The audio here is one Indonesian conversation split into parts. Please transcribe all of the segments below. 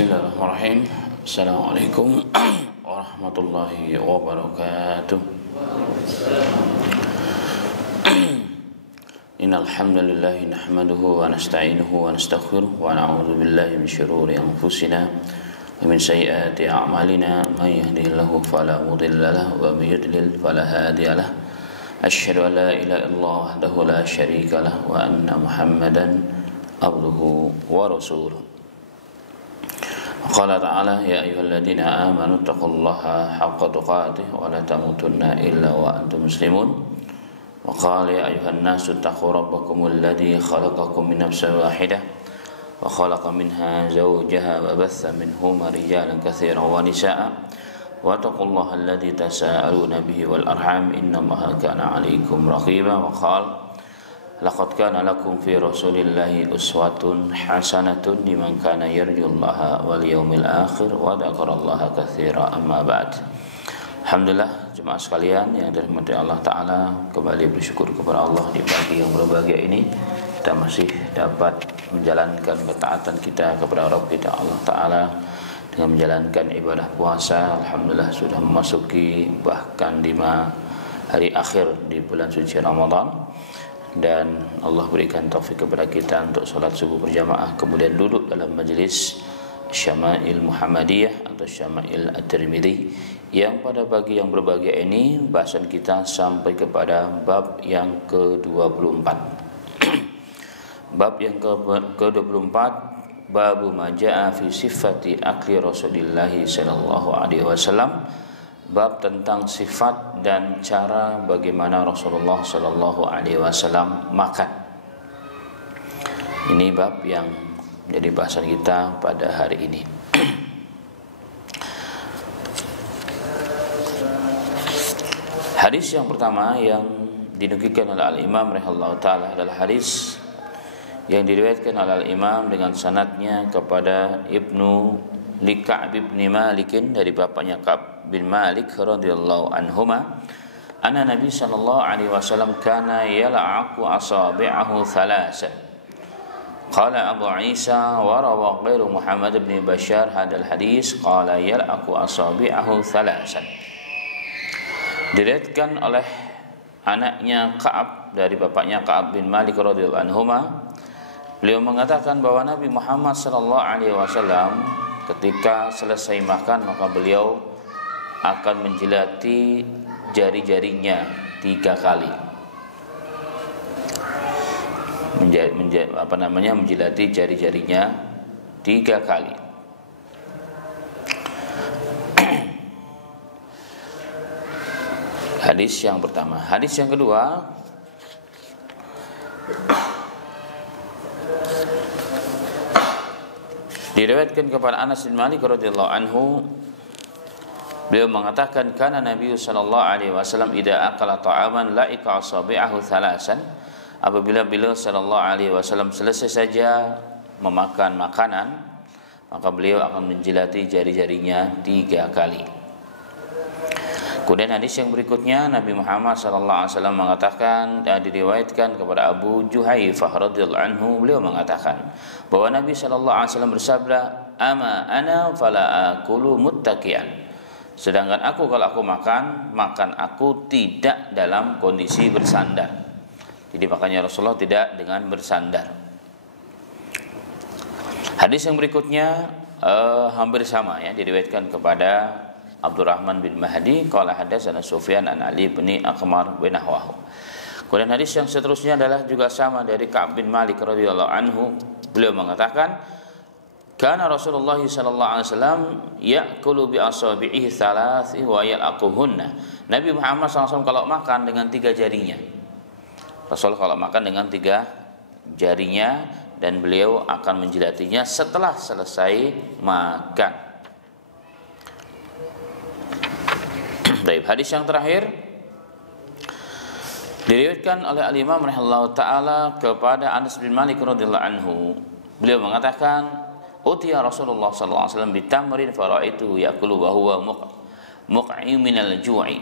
Bismillahirrahmanirrahim. Assalamualaikum warahmatullahi wabarakatuh. Innal hamdalillah nahmaduhu wa nasta'inuhu wa nastaghfiruh wa na'udzu billahi min shururi anfusina wa min sayyiati a'malina may yahdihillahu fala mudilla lahu wa may yudlil fala hadiya lahu. Asyhadu an la ilaha illallah wahdahu la syarika lahu wa anna Muhammadan abduhu wa rasuluh. Qala ta'ala ya ayyuhalladzina amanu taqullaha haqqa tuqatih wa la tamutunna illa wa antum muslimun. Wa qala ya ayyuhan nasu taqu rabbakumul ladzi khalaqakum min nafsin wahidah wa khalaqa minha zawjaha wa batha minhuma rijalan katsiran wa nisaa'a wa taqullaha alladzi tasaaluna bihi wal arham innallaha kana 'alaikum raqiba. Wa qala laqad kana lakum fi rasulillahi uswatun hasanatun liman kana yarjullaha wal yawmil akhir wa dzakarallaha katsira amma ba'd. Alhamdulillah jemaah sekalian yang dirahmati Allah Ta'ala, kembali bersyukur kepada Allah di pagi yang berbahagia ini kita masih dapat menjalankan ketaatan kita kepada Rabb kita Allah Ta'ala dengan menjalankan ibadah puasa. Alhamdulillah sudah memasuki bahkan 5 hari akhir di bulan suci Ramadan, dan Allah berikan taufik kepada kita untuk salat subuh berjamaah, kemudian duduk dalam majelis Syama'il Muhammadiyah atau Syama'il At-Tirmidzi, yang pada pagi yang berbahagia ini bahasan kita sampai kepada bab yang ke-24. Bab yang ke-24, bab ma jaa fi sifati akli Rasulillah sallallahu alaihi wasallam, bab tentang sifat dan cara bagaimana Rasulullah sallallahu alaihi wasallam makan. Ini bab yang menjadi bahasan kita pada hari ini. Hadis yang pertama yang dinukilkan oleh Al-Imam rahimahullah ta'ala adalah hadis yang diriwayatkan oleh Al-Imam dengan sanadnya kepada Ibnu Ka'b bin Malik dari bapaknya Ka'b bin Malik radhiyallahu anhuma, anna Nabi sallallahu alaihi wasallam kana yal'aqu asabi'ahu thalathan. Qala Abu Isa wa rawa ghairu Muhammad bin Bashar hadzal hadis qala yal'aqu asabi'ahu thalathan. Diriwayatkan oleh anaknya Ka'ab dari bapaknya Ka'ab bin Malik radhiyallahu anhuma, beliau mengatakan bahwa Nabi Muhammad sallallahu alaihi wasallam ketika selesai makan maka beliau akan menjilati jari-jarinya 3 kali. Menjilati jari-jarinya 3 kali. Hadis yang pertama. Hadis yang kedua, diriwayatkan kepada Anas bin Malik radhiyallahu anhu, beliau mengatakan kana Nabi sallallahu alaihi wasallam idza akala ta'aman la'ika asabi'ahu thalathan. Apabila beliau sallallahu alaihi wasallam selesai saja memakan makanan, maka beliau akan menjilati jari-jarinya 3 kali. Kemudian hadis yang berikutnya, Nabi Muhammad sallallahu alaihi wasallam mengatakan, dan diriwayatkan kepada Abu Juhaifah radhiyallahu anhu, beliau mengatakan bahwa Nabi sallallahu alaihi wasallam bersabda, "Ama ana fala akulu muttaqian." Sedangkan aku kalau aku makan aku tidak dalam kondisi bersandar. Jadi makanya Rasulullah tidak dengan bersandar. Hadis yang berikutnya hampir sama ya, diriwayatkan kepada Abdurrahman bin Mahdi qala hadatsana Sufyan an Ali bin Aqmar bin Nahwahu. Kemudian hadis yang seterusnya adalah juga sama dari Ka'b bin Malik radhiyallahu anhu, beliau mengatakan kana Rasulullah sallallahu alaihi wasallam ya'kulu bi asabi'ihi thalathi wa yal'aquhunna. Nabi Muhammad SAW kalau makan dengan 3 jarinya. Rasul kalau makan dengan 3 jarinya, dan beliau akan menjilatinya setelah selesai makan. Baik, hadis yang terakhir diriwayatkan oleh Al-Imam rahimahullahu taala kepada Anas bin Malik radhiyallahu anhu, beliau mengatakan utiya Rasulullah sallallahu alaihi wasallam bitamrin faraitu yaqulu wa huwa muq'i minal ju'i.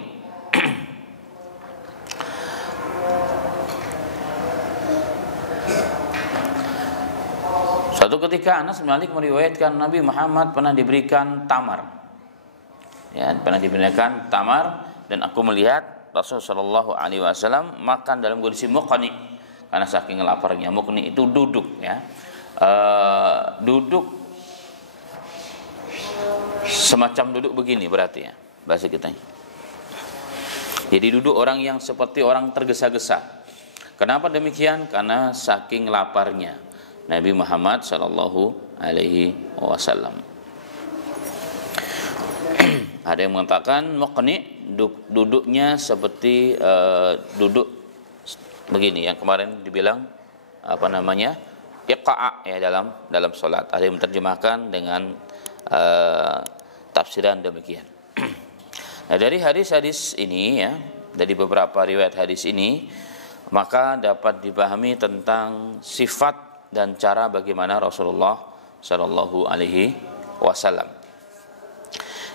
Suatu ketika Anas bin Malik meriwayatkan Nabi Muhammad pernah diberikan tamar. Ya, pernah diberikan tamar dan aku melihat Rasulullah Shallallahu Alaihi Wasallam makan dalam kondisi muqni karena saking laparnya. Muqni itu duduk, ya, duduk semacam duduk begini berarti ya bahasa kita. Jadi duduk orang yang seperti orang tergesa-gesa. Kenapa demikian? Karena saking laparnya Nabi Muhammad Shallallahu Alaihi Wasallam. Ada yang mengatakan muqni, duduknya seperti duduk begini yang kemarin dibilang iqa'a ya dalam salat. Ada yang menerjemahkan dengan tafsiran demikian. Nah, dari hadis-hadis ini ya, dari beberapa riwayat hadis ini, maka dapat dipahami tentang sifat dan cara bagaimana Rasulullah Shallallahu Alaihi Wasallam.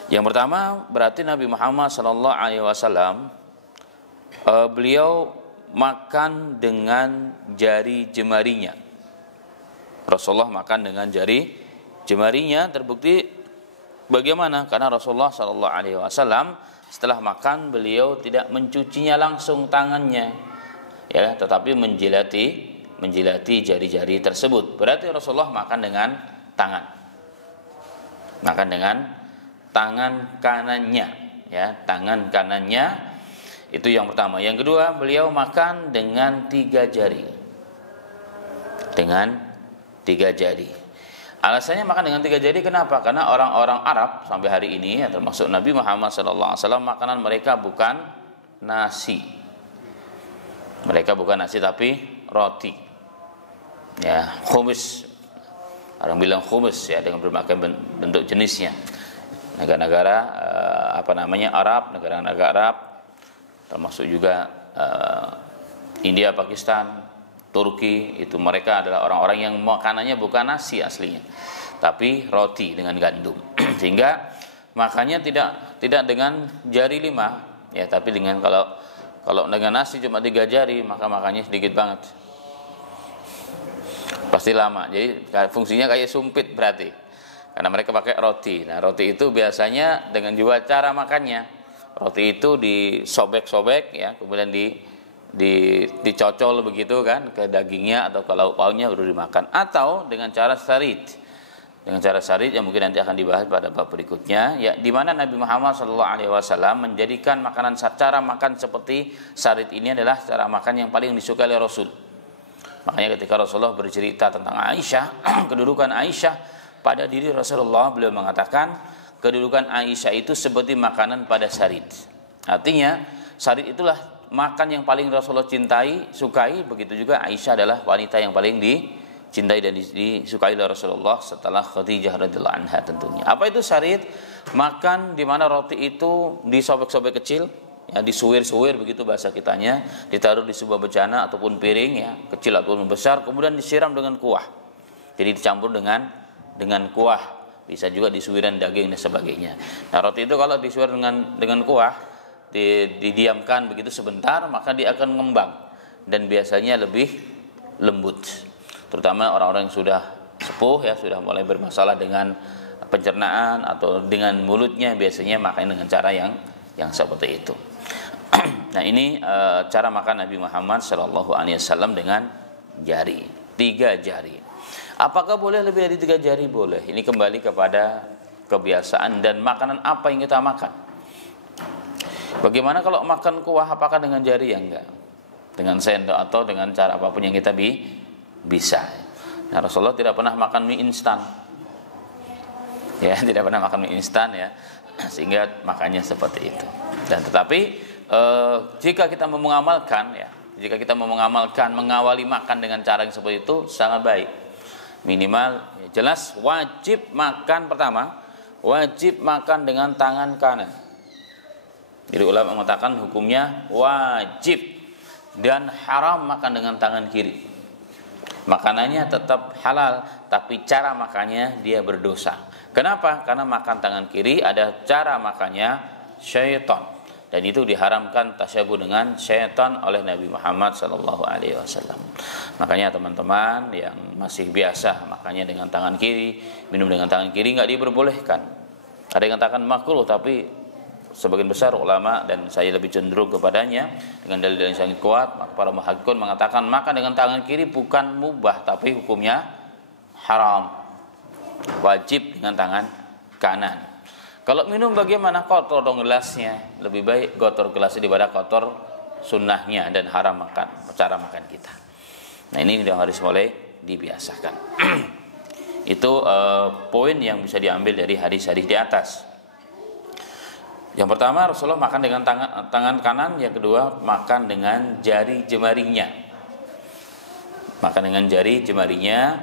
Yang pertama berarti Nabi Muhammad Shallallahu Alaihi Wasallam beliau makan dengan jari jemarinya. Rasulullah makan dengan jari jemarinya, terbukti bagaimana? Karena Rasulullah Shallallahu Alaihi Wasallam setelah makan beliau tidak mencucinya langsung tangannya, ya, tetapi menjilati jari-jari tersebut. Berarti Rasulullah makan dengan tangan, makan dengan tangan kanannya, ya, tangan kanannya itu yang pertama. Yang kedua, beliau makan dengan 3 jari, dengan 3 jari. Alasannya makan dengan 3 jari kenapa? Karena orang-orang Arab sampai hari ini, ya, termasuk Nabi Muhammad SAW, makanan mereka bukan nasi. Mereka bukan nasi tapi roti. Ya, khumus. Orang bilang khumus ya dengan berbagai bentuk jenisnya. Negara-negara Arab, negara-negara Arab, termasuk juga India, Pakistan, Turki, itu mereka adalah orang-orang yang makanannya bukan nasi aslinya, tapi roti dengan gandum. Sehingga makannya tidak dengan jari 5, ya, tapi dengan kalau dengan nasi cuma 3 jari, maka makannya sedikit banget. Pasti lama. Jadi fungsinya kayak sumpit berarti. Karena mereka pakai roti. Nah, roti itu biasanya dengan juga cara makannya. Roti itu disobek-sobek, ya, kemudian dicocol begitu kan ke dagingnya atau ke lauk pauknya baru dimakan, atau dengan cara sarid. Dengan cara sarid yang mungkin nanti akan dibahas pada bab berikutnya, ya, di mana Nabi Muhammad SAW menjadikan cara makan seperti sarid ini adalah cara makan yang paling disukai oleh Rasul. Makanya ketika Rasulullah bercerita tentang Aisyah, kedudukan Aisyah pada diri Rasulullah, beliau mengatakan kedudukan Aisyah itu seperti makanan pada sarid. Artinya sarid itulah makan yang paling Rasulullah sukai. Begitu juga Aisyah adalah wanita yang paling dicintai dan disukai oleh Rasulullah setelah Khadijah radhiyallahu anha tentunya. Apa itu sarid? Makan di mana roti itu disobek-sobek kecil, ya, disuwir-suwir begitu bahasa kitanya, ditaruh di sebuah bejana ataupun piring, ya, kecil ataupun besar, kemudian disiram dengan kuah. Jadi dicampur dengan kuah, bisa juga disuiran daging dan sebagainya. Nah, roti itu kalau disuir dengan kuah, didiamkan begitu sebentar, maka dia akan mengembang dan biasanya lebih lembut. Terutama orang-orang yang sudah sepuh, ya, sudah mulai bermasalah dengan pencernaan atau dengan mulutnya, biasanya makan dengan cara yang seperti itu. Nah, ini cara makan Nabi Muhammad SAW dengan jari, 3 jari. Apakah boleh lebih dari 3 jari? Boleh. Ini kembali kepada kebiasaan dan makanan apa yang kita makan. Bagaimana kalau makan kuah, apakah dengan jari? Ya enggak. Dengan sendok atau dengan cara apapun yang kita bisa. Nah, Rasulullah tidak pernah makan mie instan. Ya, tidak pernah makan mie instan, ya. Sehingga makannya seperti itu. Dan tetapi jika kita mau mengamalkan, mengawali makan dengan cara yang seperti itu sangat baik. Minimal, ya, jelas wajib makan dengan tangan kanan. Jadi ulama mengatakan hukumnya wajib dan haram makan dengan tangan kiri. Makanannya tetap halal, tapi cara makannya dia berdosa. Kenapa? Karena makan tangan kiri ada cara makannya syaitan. dan itu diharamkan tasyabuh dengan syaitan oleh Nabi Muhammad SAW. Makanya teman-teman yang masih biasa makannya dengan tangan kiri, minum dengan tangan kiri, nggak diperbolehkan. Ada yang katakan makruh, tapi sebagian besar ulama dan saya lebih cenderung kepadanya dengan dalil yang sangat kuat. Para muhakkikun mengatakan makan dengan tangan kiri bukan mubah, tapi hukumnya haram, wajib dengan tangan kanan. Kalau minum bagaimana? Kotor dong gelasnya. Lebih baik kotor gelasnya daripada kotor sunnahnya dan haram makan, cara makan kita. Nah, ini yang harus mulai dibiasakan. Itu poin yang bisa diambil dari hadis-hadis di atas. Yang pertama, Rasulullah makan dengan tangan kanan. Yang kedua, makan dengan jari jemarinya. Makan dengan jari jemarinya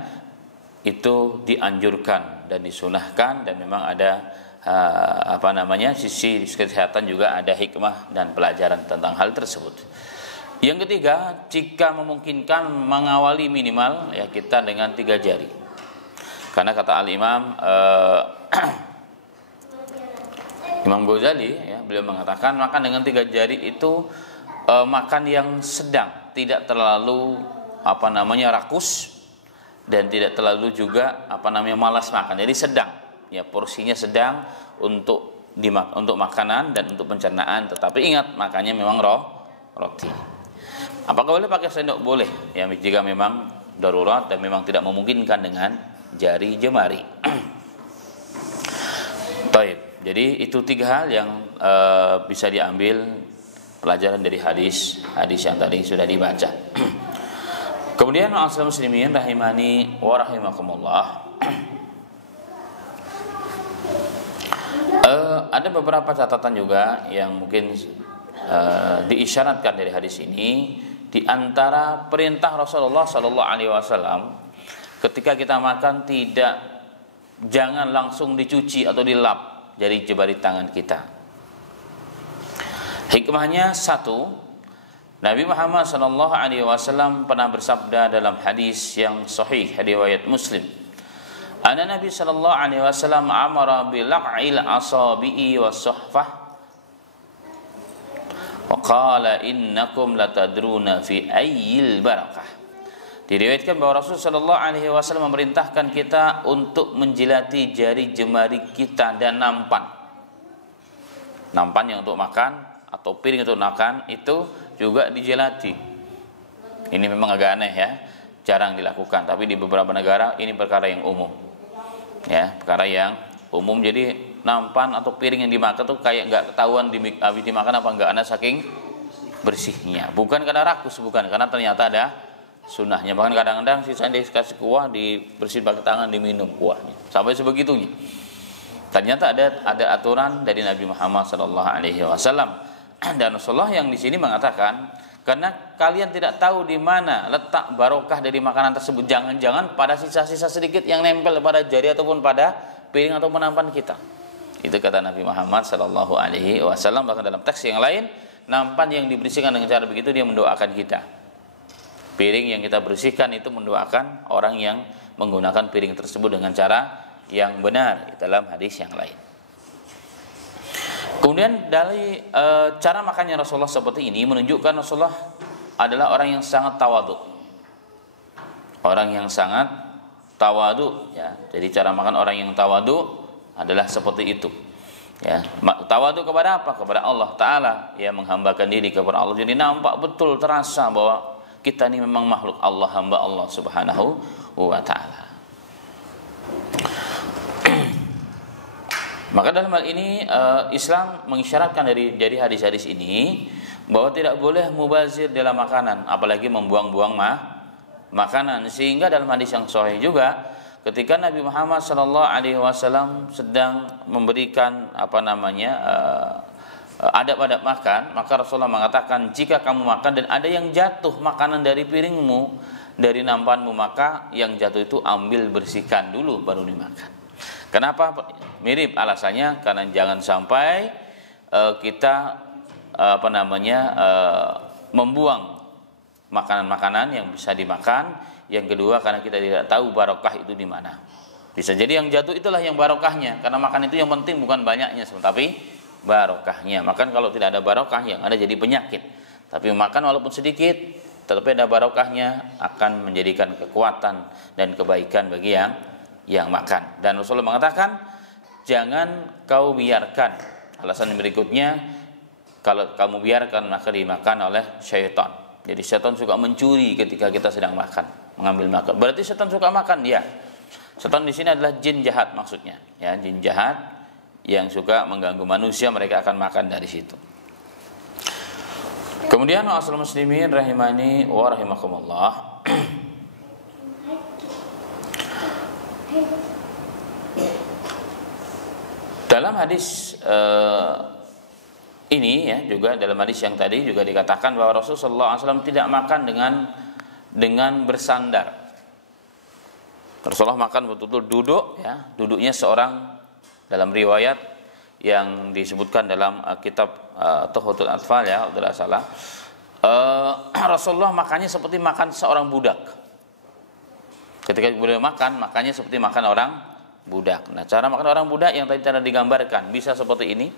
itu dianjurkan dan disunahkan, dan memang ada sisi kesehatan juga, ada hikmah dan pelajaran tentang hal tersebut. Yang ketiga, jika memungkinkan mengawali minimal ya kita dengan 3 jari. Karena kata Al-Imam Imam Ghazali ya, beliau mengatakan makan dengan 3 jari itu makan yang sedang, tidak terlalu rakus dan tidak terlalu juga malas makan. Jadi sedang. Ya, porsinya sedang untuk makanan dan untuk pencernaan, tetapi ingat makannya memang roti. Apakah boleh pakai sendok? Boleh ya, jika memang darurat dan memang tidak memungkinkan dengan jari jemari. Baik, jadi itu 3 hal yang bisa diambil pelajaran dari hadis yang tadi sudah dibaca. Kemudian ma'asyiral muslimin rahimani wa rahimakumullah, ada beberapa catatan juga yang mungkin diisyaratkan dari hadis ini. Di antara perintah Rasulullah SAW, ketika kita makan jangan langsung dicuci atau dilap jari jemari tangan kita. Hikmahnya satu, Nabi Muhammad SAW pernah bersabda dalam hadis yang sahih riwayat Muslim. Anna Nabi sallallahu alaihi wasallam amara bilaq'il asabi'i was-suhfah wa qala innakum latadruna fi ayyil barakah. Diriwayatkan bahwa Rasul sallallahu alaihi wasallam memerintahkan kita untuk menjilati jari jemari kita dan nampan. Nampan yang untuk makan atau piring untuk makan itu juga dijilati. Ini memang agak aneh ya, jarang dilakukan, tapi di beberapa negara ini perkara yang umum. Ya, perkara yang umum. Jadi nampan atau piring yang dimakan tuh kayak nggak ketahuan habis dimakan apa enggak, karena saking bersihnya. Bukan karena rakus, bukan, karena ternyata ada sunnahnya. Bahkan kadang-kadang sisanya dikasih kuah, dibersihin pakai tangan, diminum kuahnya. Sampai sebegitunya. Ternyata ada aturan dari Nabi Muhammad SAW. Dan Rasulullah yang di sini mengatakan, karena kalian tidak tahu di mana letak barokah dari makanan tersebut. Jangan-jangan pada sisa-sisa sedikit yang nempel pada jari ataupun pada piring atau nampan kita. Itu kata Nabi Muhammad SAW. Bahkan dalam teks yang lain, nampan yang dibersihkan dengan cara begitu dia mendoakan kita. Piring yang kita bersihkan itu mendoakan orang yang menggunakan piring tersebut dengan cara yang benar, dalam hadis yang lain. Kemudian dari cara makannya Rasulullah seperti ini menunjukkan Rasulullah adalah orang yang sangat tawadhu. Orang yang sangat tawadhu ya. Jadi cara makan orang yang tawadhu adalah seperti itu. Ya, tawadhu kepada apa? Kepada Allah Ta'ala, ya, menghambakan diri kepada Allah. Jadi nampak betul, terasa bahwa kita ini memang makhluk Allah, hamba Allah Subhanahu wa Ta'ala. Maka dalam hal ini Islam mengisyaratkan dari hadis-hadis ini bahwa tidak boleh mubazir dalam makanan, apalagi membuang-buang makanan. Sehingga dalam hadis yang sahih juga, ketika Nabi Muhammad SAW sedang memberikan adab-adab makan, maka Rasulullah mengatakan, jika kamu makan dan ada yang jatuh makanan dari piringmu, dari nampanmu, maka yang jatuh itu ambil, bersihkan dulu baru dimakan. Kenapa? Mirip alasannya, karena jangan sampai kita membuang makanan-makanan yang bisa dimakan. Yang kedua, karena kita tidak tahu barokah itu di mana. Bisa jadi yang jatuh itulah yang barokahnya, karena makan itu yang penting bukan banyaknya, tapi barokahnya. Makan kalau tidak ada barokah yang ada jadi penyakit. Tapi makan walaupun sedikit tetapi ada barokahnya akan menjadikan kekuatan dan kebaikan bagi yang makan. Dan Rasulullah mengatakan, jangan kau biarkan, alasan berikutnya, kalau kamu biarkan maka dimakan oleh syaitan. Jadi syaitan suka mencuri ketika kita sedang makan, mengambil makan. Berarti syaitan suka makan, ya. Syaitan di sini adalah jin jahat maksudnya, ya, jin jahat yang suka mengganggu manusia, mereka akan makan dari situ. Kemudian asal muslimin rahimani wa rahimakumullah. Dalam hadis ini, ya, juga dalam hadis yang tadi juga dikatakan bahwa Rasulullah SAW tidak makan dengan bersandar. Rasulullah makan betul-betul duduk, ya, duduknya seorang, dalam riwayat yang disebutkan dalam kitab Tuhfatul Atfal, ya, tidak salah, Rasulullah makannya seperti makan seorang budak. Ketika beliau makan, makannya seperti makan orang budak. Nah, cara makan orang budak yang tadi cara digambarkan bisa seperti ini.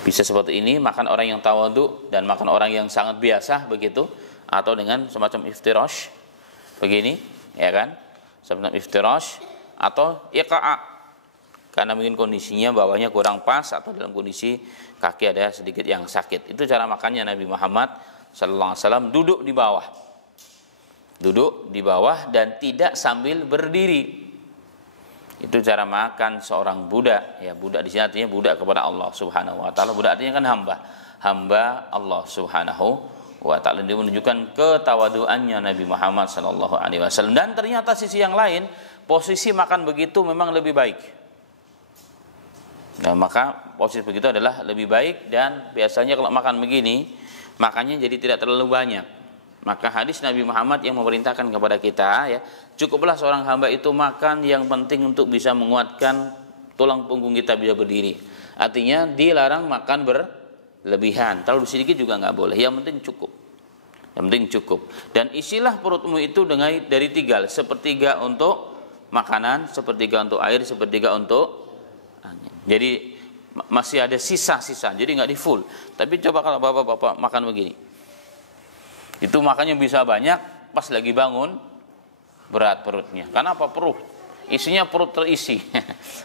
Bisa seperti ini, makan orang yang tawadhu dan makan orang yang sangat biasa begitu, atau dengan semacam iftirash begini, ya kan? Semacam iftirash atau iqa'a. Karena mungkin kondisinya bawahnya kurang pas atau dalam kondisi kaki ada sedikit yang sakit. Itu cara makannya Nabi Muhammad sallallahu alaihi wasallam, duduk di bawah. Duduk di bawah dan tidak sambil berdiri. Itu cara makan seorang budak. Ya, budak di sini artinya budak kepada Allah Subhanahu wa taala. Budak artinya kan hamba. Hamba Allah Subhanahu wa taala. Dia menunjukkan ketawaduannya Nabi Muhammad sallallahu alaihi wasallam. Dan ternyata sisi yang lain, posisi makan begitu memang lebih baik. Nah, maka posisi begitu adalah lebih baik, dan biasanya kalau makan begini, makannya jadi tidak terlalu banyak. Maka hadis Nabi Muhammad yang memerintahkan kepada kita, ya, cukuplah seorang hamba itu makan yang penting untuk bisa menguatkan tulang punggung kita bisa berdiri. Artinya dilarang makan berlebihan, terlalu sedikit juga nggak boleh. Yang penting cukup. Yang penting cukup. Dan isilah perutmu itu dari 3, sepertiga untuk makanan, sepertiga untuk air, sepertiga untuk angin. Jadi masih ada sisa-sisa, jadi nggak di full. Tapi coba kalau bapak-bapak makan begini, itu makannya bisa banyak, pas lagi bangun berat perutnya. Karena apa? Isinya perut terisi.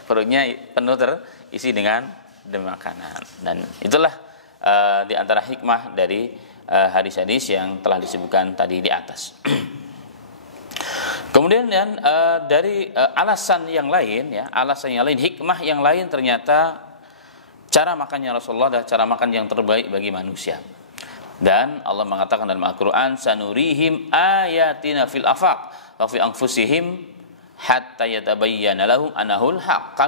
Perutnya penuh terisi dengan makanan. Dan itulah di antara hikmah dari hadis-hadis yang telah disebutkan tadi di atas. Kemudian dari alasan yang lain, ya, alasan yang lain, hikmah yang lain, ternyata cara makannya Rasulullah adalah cara makan yang terbaik bagi manusia. Dan Allah mengatakan dalam Al-Qur'an, sanurihim ayatina fil afaq wa fi anfusihim hatta yatabayyana lahum annahul haq.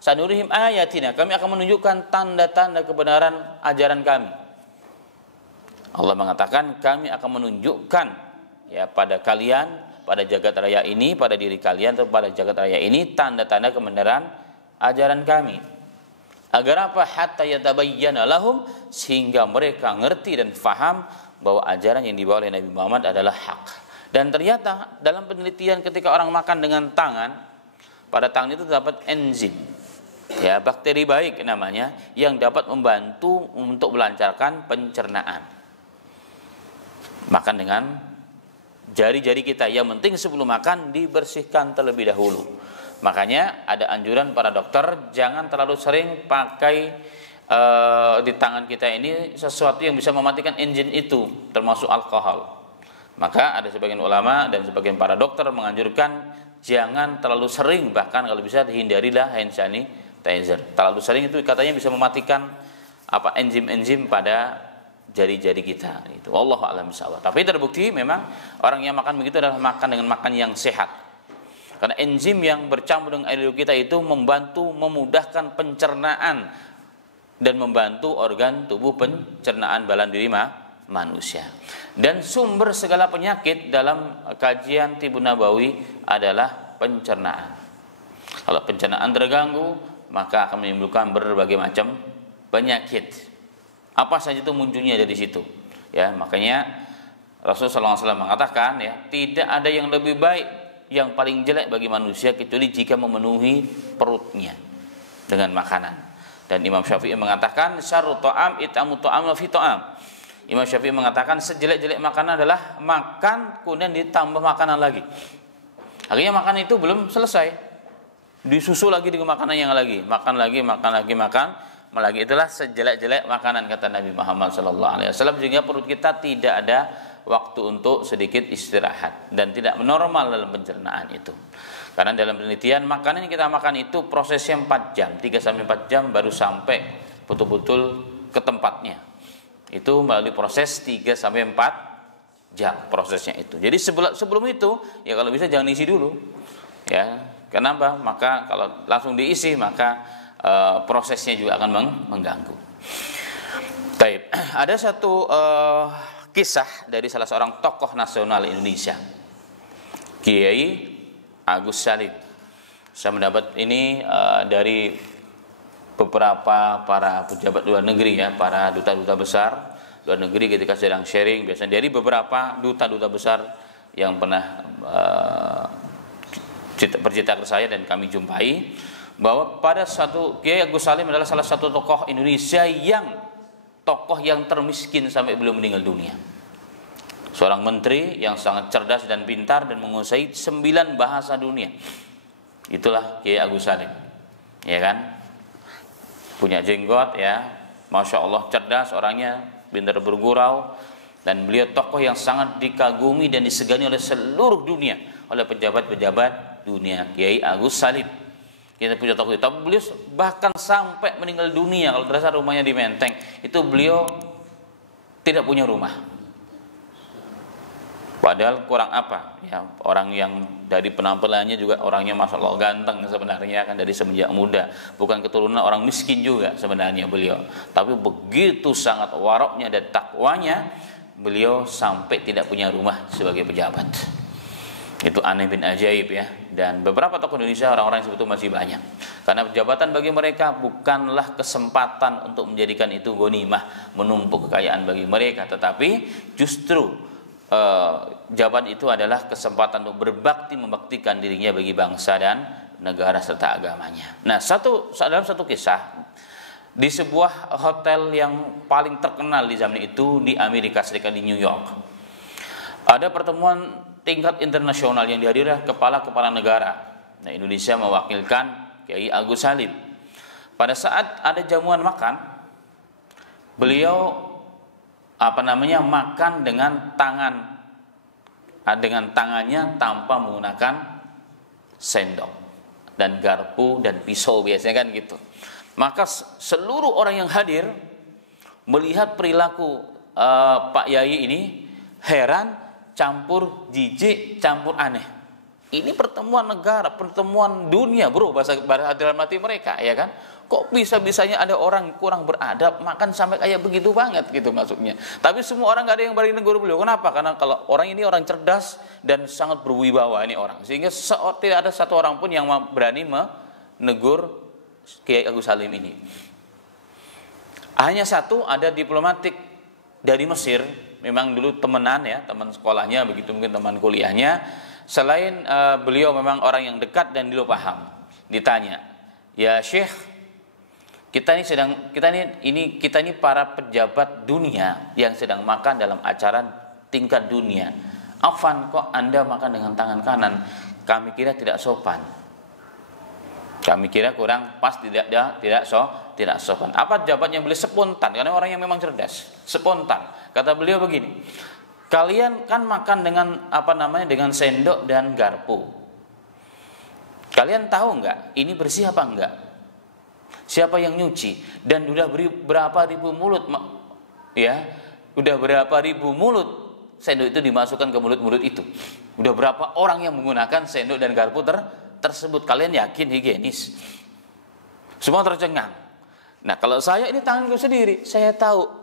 Sanurihim ayatina, kami akan menunjukkan tanda-tanda kebenaran ajaran kami. Allah mengatakan kami akan menunjukkan, ya, pada kalian, pada jagat raya ini, pada diri kalian atau pada jagat raya ini, tanda-tanda kebenaran ajaran kami. Agar apa? Hatta yatabayyana lahum, sehingga mereka ngerti dan faham bahwa ajaran yang dibawa oleh Nabi Muhammad adalah hak. Dan ternyata dalam penelitian ketika orang makan dengan tangan, pada tangan itu terdapat enzim, ya, bakteri baik namanya, yang dapat membantu untuk melancarkan pencernaan. Makan dengan jari-jari kita, yang penting sebelum makan dibersihkan terlebih dahulu. Makanya ada anjuran para dokter, jangan terlalu sering pakai di tangan kita ini sesuatu yang bisa mematikan enzim itu, termasuk alkohol. Maka ada sebagian ulama dan sebagian para dokter menganjurkan jangan terlalu sering, bahkan kalau bisa dihindarilah hand sanitizer. Terlalu sering itu katanya bisa mematikan enzim-enzim pada jari-jari kita. Itu wallahu a'lam bishawab. Tapi terbukti memang orang yang makan begitu adalah makan dengan makan yang sehat. Karena enzim yang bercampur dengan air liur kita itu membantu memudahkan pencernaan dan membantu organ tubuh pencernaan bala diri manusia. Dan sumber segala penyakit dalam kajian Tibun Nabawi adalah pencernaan. Kalau pencernaan terganggu, maka akan menimbulkan berbagai macam penyakit. Apa saja itu munculnya dari situ. Ya, makanya Rasulullah SAW mengatakan, ya, tidak ada yang lebih baik, yang paling jelek bagi manusia kecuali jika memenuhi perutnya. dengan makanan. Dan Imam Syafi'i mengatakan syarrut ta'am it'amu ta'am wa fi ta'am. Imam Syafi'i mengatakan sejelek-jelek makanan adalah makan kemudian ditambah makanan lagi. Akhirnya makan itu belum selesai, disusul lagi dengan makanan yang lagi, makan lagi. Itulah sejelek-jelek makanan kata Nabi Muhammad SAW. Sehingga perut kita tidak ada waktu untuk sedikit istirahat dan tidak normal dalam pencernaan itu. Karena dalam penelitian makanan yang kita makan itu prosesnya 4 jam, 3-4 jam baru sampai betul-betul ke tempatnya. Itu melalui proses 3-4 jam prosesnya itu. Jadi sebelum itu ya kalau bisa jangan isi dulu. Ya, kenapa? Maka kalau langsung diisi maka prosesnya juga akan mengganggu. Baik, ada satu kisah dari salah seorang tokoh nasional Indonesia, Kiai Agus Salim. Saya mendapat ini dari beberapa para pejabat luar negeri ya, para duta-duta besar luar negeri ketika sedang sharing, biasanya dari beberapa duta-duta besar yang pernah bercerita ke saya dan kami jumpai, bahwa pada satu Kiai Agus Salim adalah salah satu tokoh Indonesia yang termiskin sampai beliau meninggal dunia. Seorang menteri yang sangat cerdas dan pintar dan menguasai 9 bahasa dunia. Itulah Kiai Agus Salim, ya kan? Punya jenggot ya, masya Allah, cerdas orangnya, pintar bergurau, dan beliau tokoh yang sangat dikagumi dan disegani oleh seluruh dunia, oleh pejabat-pejabat dunia. Kiai Agus Salim kita punya tokoh itu, tapi beliau bahkan sampai meninggal dunia, kalau terasa rumahnya di Menteng, itu beliau tidak punya rumah. Padahal kurang apa ya, orang yang dari penampilannya juga orangnya masya Allah ganteng sebenarnya kan, dari semenjak muda, bukan keturunan orang miskin juga sebenarnya beliau, tapi begitu sangat waroknya dan takwanya beliau sampai tidak punya rumah sebagai pejabat. Itu aneh bin ajaib ya. Dan beberapa tokoh Indonesia orang-orang yang sebetulnya masih banyak, karena jabatan bagi mereka bukanlah kesempatan untuk menjadikan itu ghanimah, menumpuk kekayaan bagi mereka, tetapi justru jabatan itu adalah kesempatan untuk berbakti, membaktikan dirinya bagi bangsa dan negara serta agamanya. Nah, dalam satu kisah di sebuah hotel yang paling terkenal di zaman itu di Amerika Serikat, di New York, ada pertemuan tingkat internasional yang dihadiri kepala-kepala negara. Nah, Indonesia mewakilkan Kiai Agus Salim. Pada saat ada jamuan makan, beliau makan dengan tangannya tanpa menggunakan sendok dan garpu dan pisau, biasanya kan gitu. Maka seluruh orang yang hadir melihat perilaku Pak Yai ini heran, campur jijik, campur aneh. Ini pertemuan negara, pertemuan dunia, bro, bahasa dalam hati mereka, ya kan? Kok bisa-bisanya ada orang kurang beradab makan sampai kayak begitu banget gitu maksudnya. Tapi semua orang nggak ada yang berani negur beliau. Kenapa? Karena kalau orang ini orang cerdas dan sangat berwibawa ini orang, sehingga tidak ada satu orang pun yang berani menegur Kiai Agus Salim ini. Hanya satu, ada diplomatik dari Mesir, memang dulu temenan ya, teman sekolahnya, begitu mungkin teman kuliahnya. Selain beliau memang orang yang dekat dan beliau paham. Ditanya, ya Syekh, kita ini para pejabat dunia yang sedang makan dalam acara tingkat dunia. Afan, kok Anda makan dengan tangan kanan? Kami kira tidak sopan. Kami kira kurang pas, tidak sopan. Apa jawabannya beliau? Spontan, karena orang yang memang cerdas. Spontan. Kata beliau begini, kalian kan makan dengan sendok dan garpu. Kalian tahu enggak ini bersih apa enggak? Siapa yang nyuci? Dan udah berapa ribu mulut ya? Udah berapa ribu mulut sendok itu dimasukkan ke mulut-mulut itu? Udah berapa orang yang menggunakan sendok dan garpu tersebut? Kalian yakin higienis? Semua tercengang. Nah, kalau saya ini tanganku sendiri, saya tahu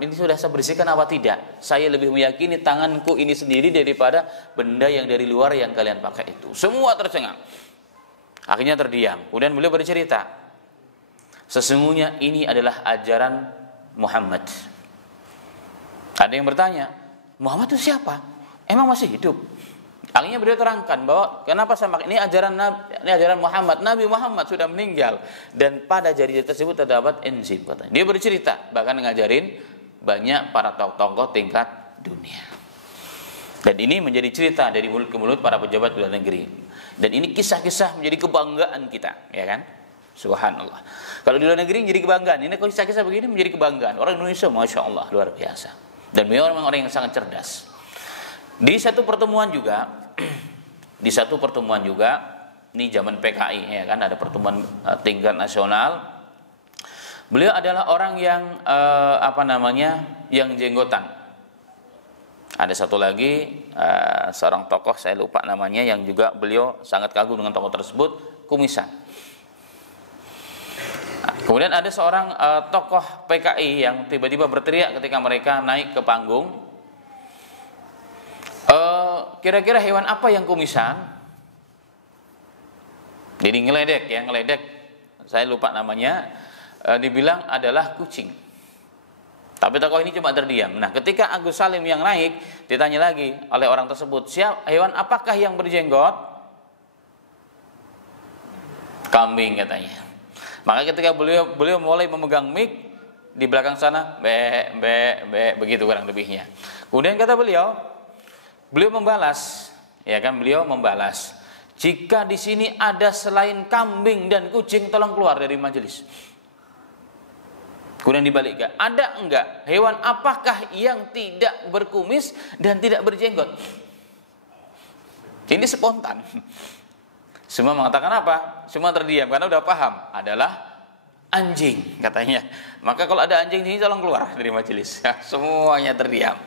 ini sudah saya bersihkan apa tidak. Saya lebih meyakini tanganku ini sendiri daripada benda yang dari luar yang kalian pakai itu. Semua tercengang. Akhirnya terdiam. Kemudian beliau bercerita, sesungguhnya ini adalah ajaran Muhammad. Ada yang bertanya, Muhammad itu siapa? Emang masih hidup? Akhirnya beliau terangkan bahwa kenapa saya pakai ini ajaran Muhammad. Nabi Muhammad sudah meninggal dan pada jari tersebut terdapat enzim katanya. Dia bercerita bahkan ngajarin banyak para tokoh-tokoh tingkat dunia. Dan ini menjadi cerita dari mulut ke mulut para pejabat luar negeri. Dan ini kisah-kisah menjadi kebanggaan kita, ya kan? Subhanallah. Kalau di luar negeri menjadi kebanggaan, ini kisah-kisah begini menjadi kebanggaan. Orang Indonesia, masya Allah, luar biasa. Dan memang orang yang sangat cerdas. Di satu pertemuan juga, ini zaman PKI, ya kan, ada pertemuan tingkat nasional. Beliau adalah orang yang yang jenggotan. Ada satu lagi seorang tokoh, saya lupa namanya, yang juga beliau sangat kagum dengan tokoh tersebut, kumisan. Kemudian ada seorang tokoh PKI yang tiba-tiba berteriak ketika mereka naik ke panggung. Kira-kira hewan apa yang kumisan? Jadi ngeledek. Saya lupa namanya. Dibilang adalah kucing. Tapi tokoh ini cuma terdiam. Nah, ketika Agus Salim yang naik, ditanya lagi oleh orang tersebut, hewan apakah yang berjenggot? Kambing katanya. Maka ketika beliau mulai memegang mic di belakang sana, begitu kurang lebihnya. Kemudian kata beliau membalas, ya kan, beliau membalas, jika di sini ada selain kambing dan kucing, tolong keluar dari majelis. Kemudian dibalikkan, ada enggak hewan apakah yang tidak berkumis dan tidak berjenggot? Ini spontan. Semua mengatakan apa? Semua terdiam karena udah paham adalah anjing katanya. Maka kalau ada anjing di sini tolong keluar dari majelis. Semuanya terdiam.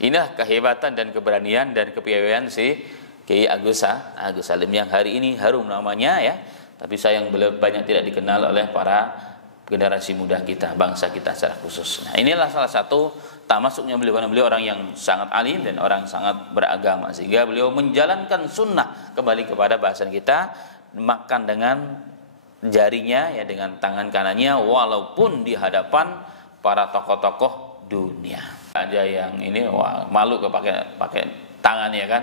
Inilah kehebatan dan keberanian dan kepiawaian si Kiai Agus Salim yang hari ini harum namanya, ya. Tapi sayang beliau banyak tidak dikenal oleh para generasi muda kita, bangsa kita secara khusus. Nah, inilah salah satu tamasuknya beliau, karena beliau orang yang sangat alim dan orang sangat beragama, sehingga beliau menjalankan sunnah kembali kepada bahasan kita, makan dengan jarinya, ya, dengan tangan kanannya, walaupun di hadapan para tokoh-tokoh dunia. Aja yang ini malu pakai tangan, ya kan.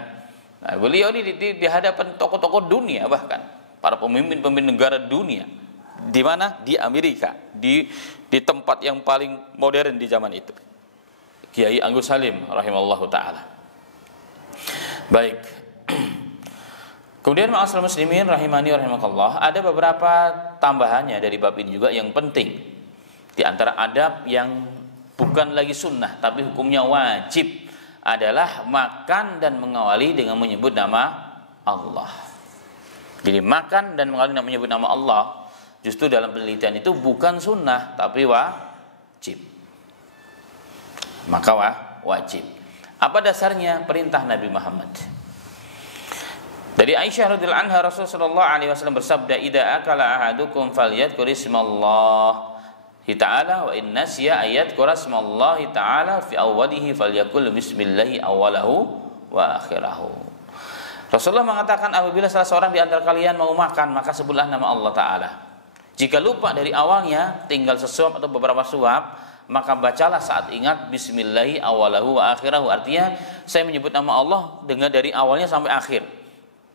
Nah, beliau ini di hadapan tokoh-tokoh dunia, bahkan para pemimpin negara dunia. Di mana? Di Amerika, di tempat yang paling modern di zaman itu. Kiai Agus Salim rahimallahu taala. Baik. Kemudian ma'asyiral muslimin rahimani rahimakallah, ada beberapa tambahannya dari bab ini juga yang penting. Di antara adab yang bukan lagi sunnah tapi hukumnya wajib adalah makan dan mengawali dengan menyebut nama Allah. Jadi makan dan mengawali dengan menyebut nama Allah justru dalam penelitian itu bukan sunnah tapi wajib. Maka wajib. Apa dasarnya? Perintah Nabi Muhammad. Dari Aisyah radhiyallahu anha, Rasulullah sallallahu alaihi wasallam bersabda, "Idza akala ahadukum falyadhkur ismallahi ta'ala wa in nasiya ayadhkur ismallahi ta'ala fi awwalihi falyakul bismillahi awwalahu wa akhirahu." Rasulullah mengatakan, apabila salah seorang di antara kalian mau makan, maka sebutlah nama Allah Ta'ala. Jika lupa dari awalnya, tinggal sesuap atau beberapa suap, maka bacalah saat ingat bismillahi awwalahu wa akhirahu. Artinya saya menyebut nama Allah dengan dari awalnya sampai akhir.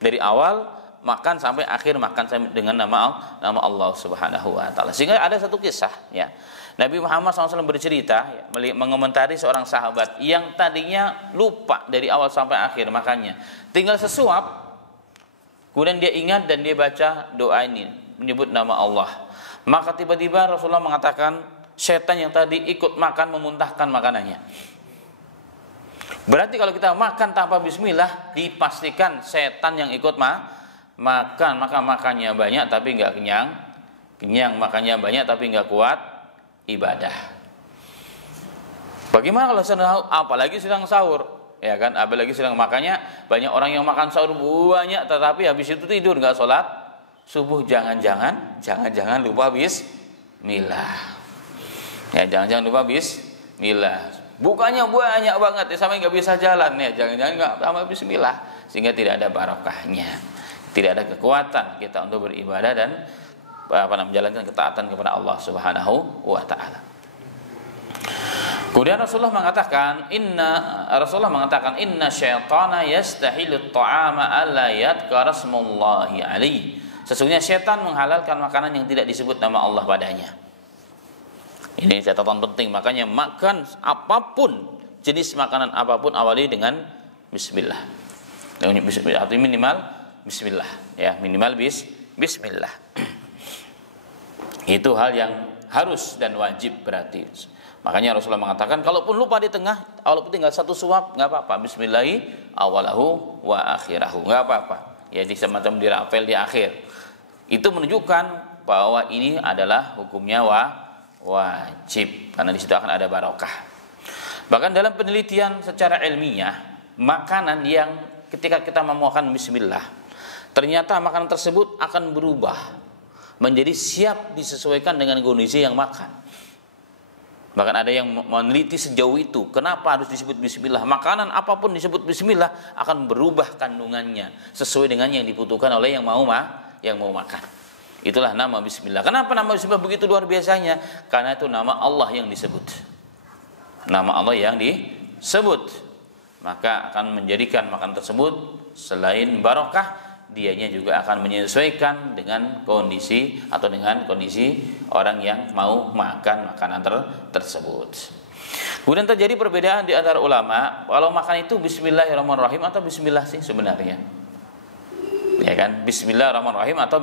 Dari awal makan sampai akhir makan dengan nama Allah Subhanahu wa taala. Sehingga ada satu kisah, ya. Nabi Muhammad SAW bercerita, ya, mengomentari seorang sahabat yang tadinya lupa dari awal sampai akhir makannya. Tinggal sesuap, kemudian dia ingat dan dia baca doa ini, menyebut nama Allah. Maka tiba-tiba Rasulullah mengatakan, setan yang tadi ikut makan memuntahkan makanannya. Berarti kalau kita makan tanpa bismillah, dipastikan setan yang ikut makan, maka makannya banyak tapi nggak kenyang, makannya banyak tapi nggak kuat ibadah. Bagaimana kalau apalagi sedang sahur, ya kan? Apalagi sedang makannya, banyak orang yang makan sahur banyak, tetapi habis itu tidur nggak sholat subuh. Jangan lupa bismillah. Ya, jangan lupa bismillah. Bukannya banyak banget ya, sampai nggak bisa jalan, ya. Jangan nggak sama bismillah, sehingga tidak ada barokahnya, tidak ada kekuatan kita untuk beribadah dan menjalankan ketaatan kepada Allah Subhanahu wa taala. Kemudian Rasulullah mengatakan inna syaitana yastahilu ta'ama alla yadhkara smullahi alaihi. Sesungguhnya syaitan menghalalkan makanan yang tidak disebut nama Allah padanya. Ini catatan penting, makanya makan apapun, jenis makanan apapun awali dengan bismillah. Artinya minimal bismillah, ya, minimal bismillah. Itu hal yang harus dan wajib berarti. Makanya Rasulullah mengatakan kalaupun lupa di tengah, walaupun tinggal satu suap enggak apa-apa, bismillahi awalahu wa akhirahu, enggak apa-apa. Ya, semacam dirapel di akhir. Itu menunjukkan bahwa ini adalah hukumnya wajib, karena di situ akan ada barokah. Bahkan dalam penelitian secara ilmiah, makanan yang ketika kita memakan bismillah, ternyata makanan tersebut akan berubah menjadi siap disesuaikan dengan kondisi yang makan. Bahkan ada yang meneliti sejauh itu, kenapa harus disebut bismillah? Makanan apapun disebut bismillah akan berubah kandungannya sesuai dengan yang dibutuhkan oleh yang mau makan. Itulah nama bismillah. Kenapa nama bismillah begitu luar biasanya? Karena itu nama Allah yang disebut. Nama Allah yang disebut. Maka akan menjadikan makanan tersebut selain barokah, dianya juga akan menyesuaikan dengan kondisi atau dengan kondisi orang yang mau makan makanan tersebut. Kemudian terjadi perbedaan di antara ulama, kalau makan itu bismillahirrahmanirrahim atau bismillah sih sebenarnya. Ya kan, bismillahirrahmanirrahim atau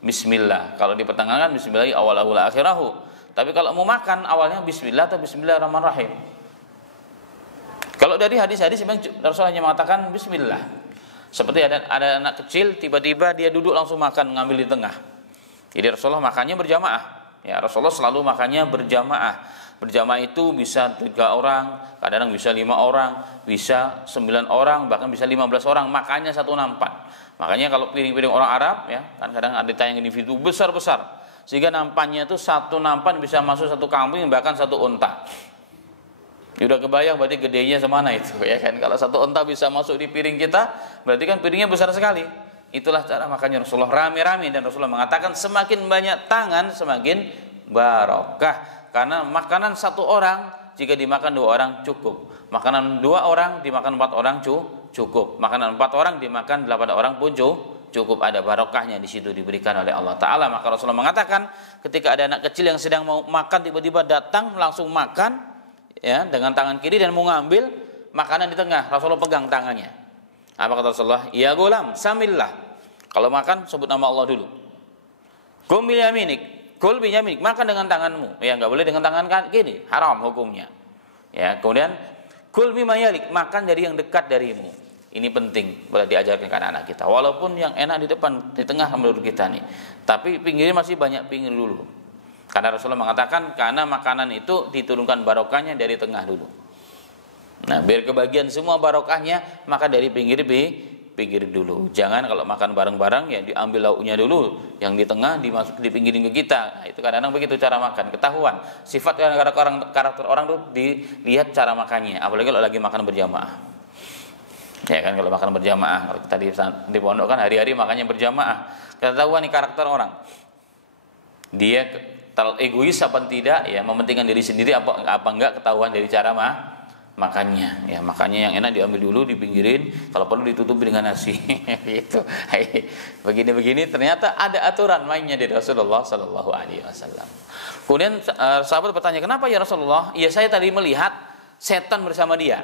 bismillah. Kalau di pertengahan bismillahi awalahu wa akhirahu. Tapi kalau mau makan awalnya bismillah atau bismillahirrahmanirrahim. Kalau dari hadis-hadis memang Rasulullah hanya mengatakan bismillah. Seperti ada anak kecil tiba-tiba dia duduk langsung makan, ngambil di tengah. Jadi Rasulullah makannya berjamaah. Ya, Rasulullah selalu makannya berjamaah. Berjamaah itu bisa 3 orang, kadang bisa 5 orang, bisa 9 orang, bahkan bisa 15 orang. Makannya satu nampan. Makanya kalau piring-piring orang Arab, ya, kan kadang ada tayang individu besar-besar, sehingga nampannya itu satu nampan bisa masuk satu kambing, bahkan satu unta. Udah kebayang berarti gedenya semana itu, ya kan? Kalau satu unta bisa masuk di piring kita, berarti kan piringnya besar sekali. Itulah cara makannya Rasulullah, rame-rame, dan Rasulullah mengatakan semakin banyak tangan semakin barokah. Karena makanan satu orang jika dimakan 2 orang cukup. Makanan 2 orang dimakan 4 orang cukup. Makanan 4 orang dimakan 8 orang pun cukup. Ada barokahnya di situ diberikan oleh Allah Ta'ala. Maka Rasulullah mengatakan ketika ada anak kecil yang sedang mau makan tiba-tiba datang langsung makan, ya, dengan tangan kiri dan mau ngambil makanan di tengah, Rasulullah pegang tangannya. Apa kata Rasulullah? Ya gulam, samillah. Kalau makan sebut nama Allah dulu. Kul biyaminik, makan dengan tanganmu. Ya, enggak boleh dengan tangan kiri, haram hukumnya. Ya, kemudian kul bimayalik, makan dari yang dekat darimu. Ini penting, boleh diajarkan ke anak-anak kita. Walaupun yang enak di depan, di tengah menurut kita nih. Tapi pinggirnya masih banyak, pinggir dulu. Karena Rasulullah mengatakan karena makanan itu diturunkan barokahnya dari tengah dulu. Nah, biar kebagian semua barokahnya, maka dari pinggir dulu. Jangan kalau makan bareng-bareng ya diambil lauknya dulu, yang di tengah dipinggirin ke kita. Nah, itu kadang-kadang begitu cara makan, ketahuan. Sifat karakter orang tuh dilihat cara makannya, apalagi kalau lagi makan berjamaah. Ya kan, kalau makan berjamaah, kalau kita di pondok kan hari-hari makannya berjamaah. Ketahuan nih karakter orang. Dia terlalu egois apa tidak, ya, mementingkan diri sendiri apa enggak, ketahuan dari cara makannya. Ya, makannya yang enak diambil dulu, dipinggirin, kalau perlu ditutupi dengan nasi. Gitu. Begini-begini ternyata ada aturan mainnya dari Rasulullah sallallahu alaihi wasallam. Kemudian sahabat bertanya, "Kenapa ya Rasulullah?" "Ya, saya tadi melihat setan bersama dia."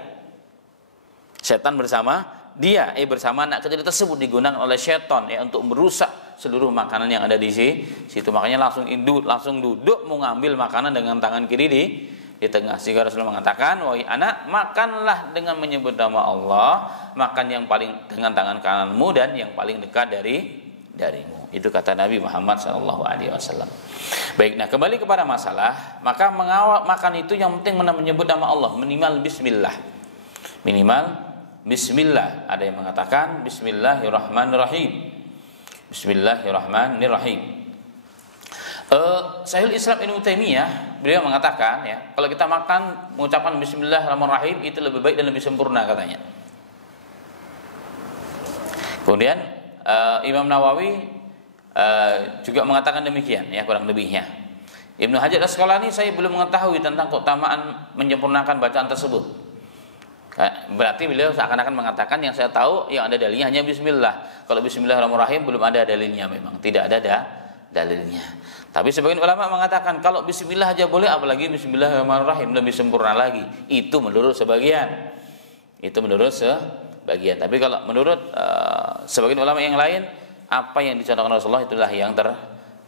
Setan bersama dia, bersama anak kecil tersebut digunakan oleh setan, ya, untuk merusak seluruh makanan yang ada di situ. Makanya langsung duduk mau ngambil makanan dengan tangan kiri di tengah. Sehingga Rasulullah mengatakan, "Wahai anak, makanlah dengan menyebut nama Allah, makan yang paling dengan tangan kananmu dan yang paling dekat darimu." Itu kata Nabi Muhammad SAW. Baik, nah kembali kepada masalah, maka mengawal makan itu yang penting menyebut nama Allah, minimal bismillah. Minimal bismillah. Ada yang mengatakan bismillahirrahmanirrahim. Bismillahirrahmanirrahim. Syekhul Islam Ibnu Taimiyah beliau mengatakan, ya, kalau kita makan mengucapkan bismillahirrahmanirrahim itu lebih baik dan lebih sempurna katanya. Kemudian Imam Nawawi juga mengatakan demikian, ya, kurang lebihnya. Ibnu Hajar Asqalani saya belum mengetahui tentang keutamaan menyempurnakan bacaan tersebut. Berarti beliau seakan-akan mengatakan yang saya tahu yang ada dalilnya hanya bismillah. Kalau bismillahirrahmanirrahim belum ada dalilnya, memang tidak ada dalilnya. Tapi sebagian ulama mengatakan kalau bismillah aja boleh, apalagi bismillahirrahmanirrahim lebih sempurna lagi. Itu menurut sebagian. Tapi kalau menurut sebagian ulama yang lain, apa yang dicontohkan Rasulullah itulah yang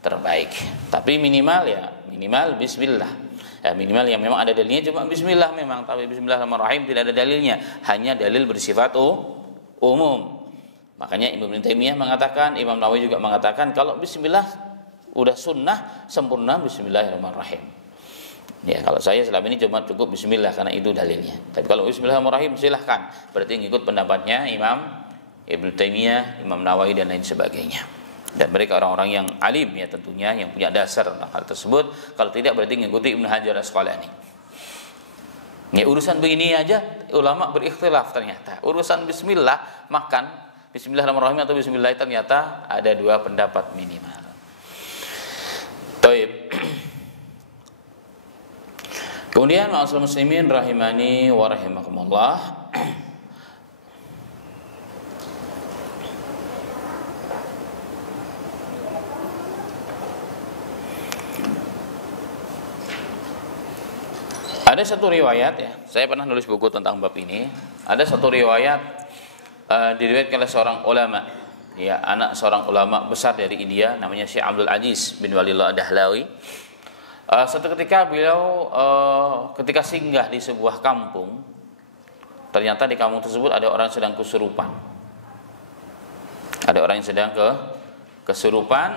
terbaik. Tapi minimal bismillah. Ya, minimal yang memang ada dalilnya cuma bismillah memang, tapi bismillahirrahmanirrahim tidak ada dalilnya, hanya dalil bersifat umum. Makanya Ibnu Taimiyah mengatakan, Imam Nawawi juga mengatakan kalau bismillah udah sunnah sempurna bismillahirrahmanirrahim. Ya, kalau saya selama ini cuma cukup bismillah karena itu dalilnya. Tapi kalau bismillahirrahmanirrahim silahkan, berarti ngikut pendapatnya Imam Ibnu Taimiyah, Imam Nawawi dan lain sebagainya. Dan mereka orang-orang yang alim ya tentunya, yang punya dasar tentang hal tersebut. Kalau tidak berarti mengikuti Ibnu Hajar Asqalani. Ya, urusan begini aja ulama berikhtilaf ternyata. Urusan bismillah makan, bismillahirrahmanirrahim atau bismillah, ternyata ada dua pendapat minimal. Baik. Kemudian ma'asyiral muslimin rahimani wa rahimakumullah. Ada satu riwayat ya, saya pernah nulis buku tentang bab ini. Ada satu riwayat diriwayatkan oleh seorang ulama, ya, anak seorang ulama besar dari India, namanya Syekh Abdul Aziz bin Walillah Dahlawi. Suatu ketika beliau ketika singgah di sebuah kampung, ternyata di kampung tersebut ada orang yang sedang kesurupan. Ada orang yang sedang kesurupan.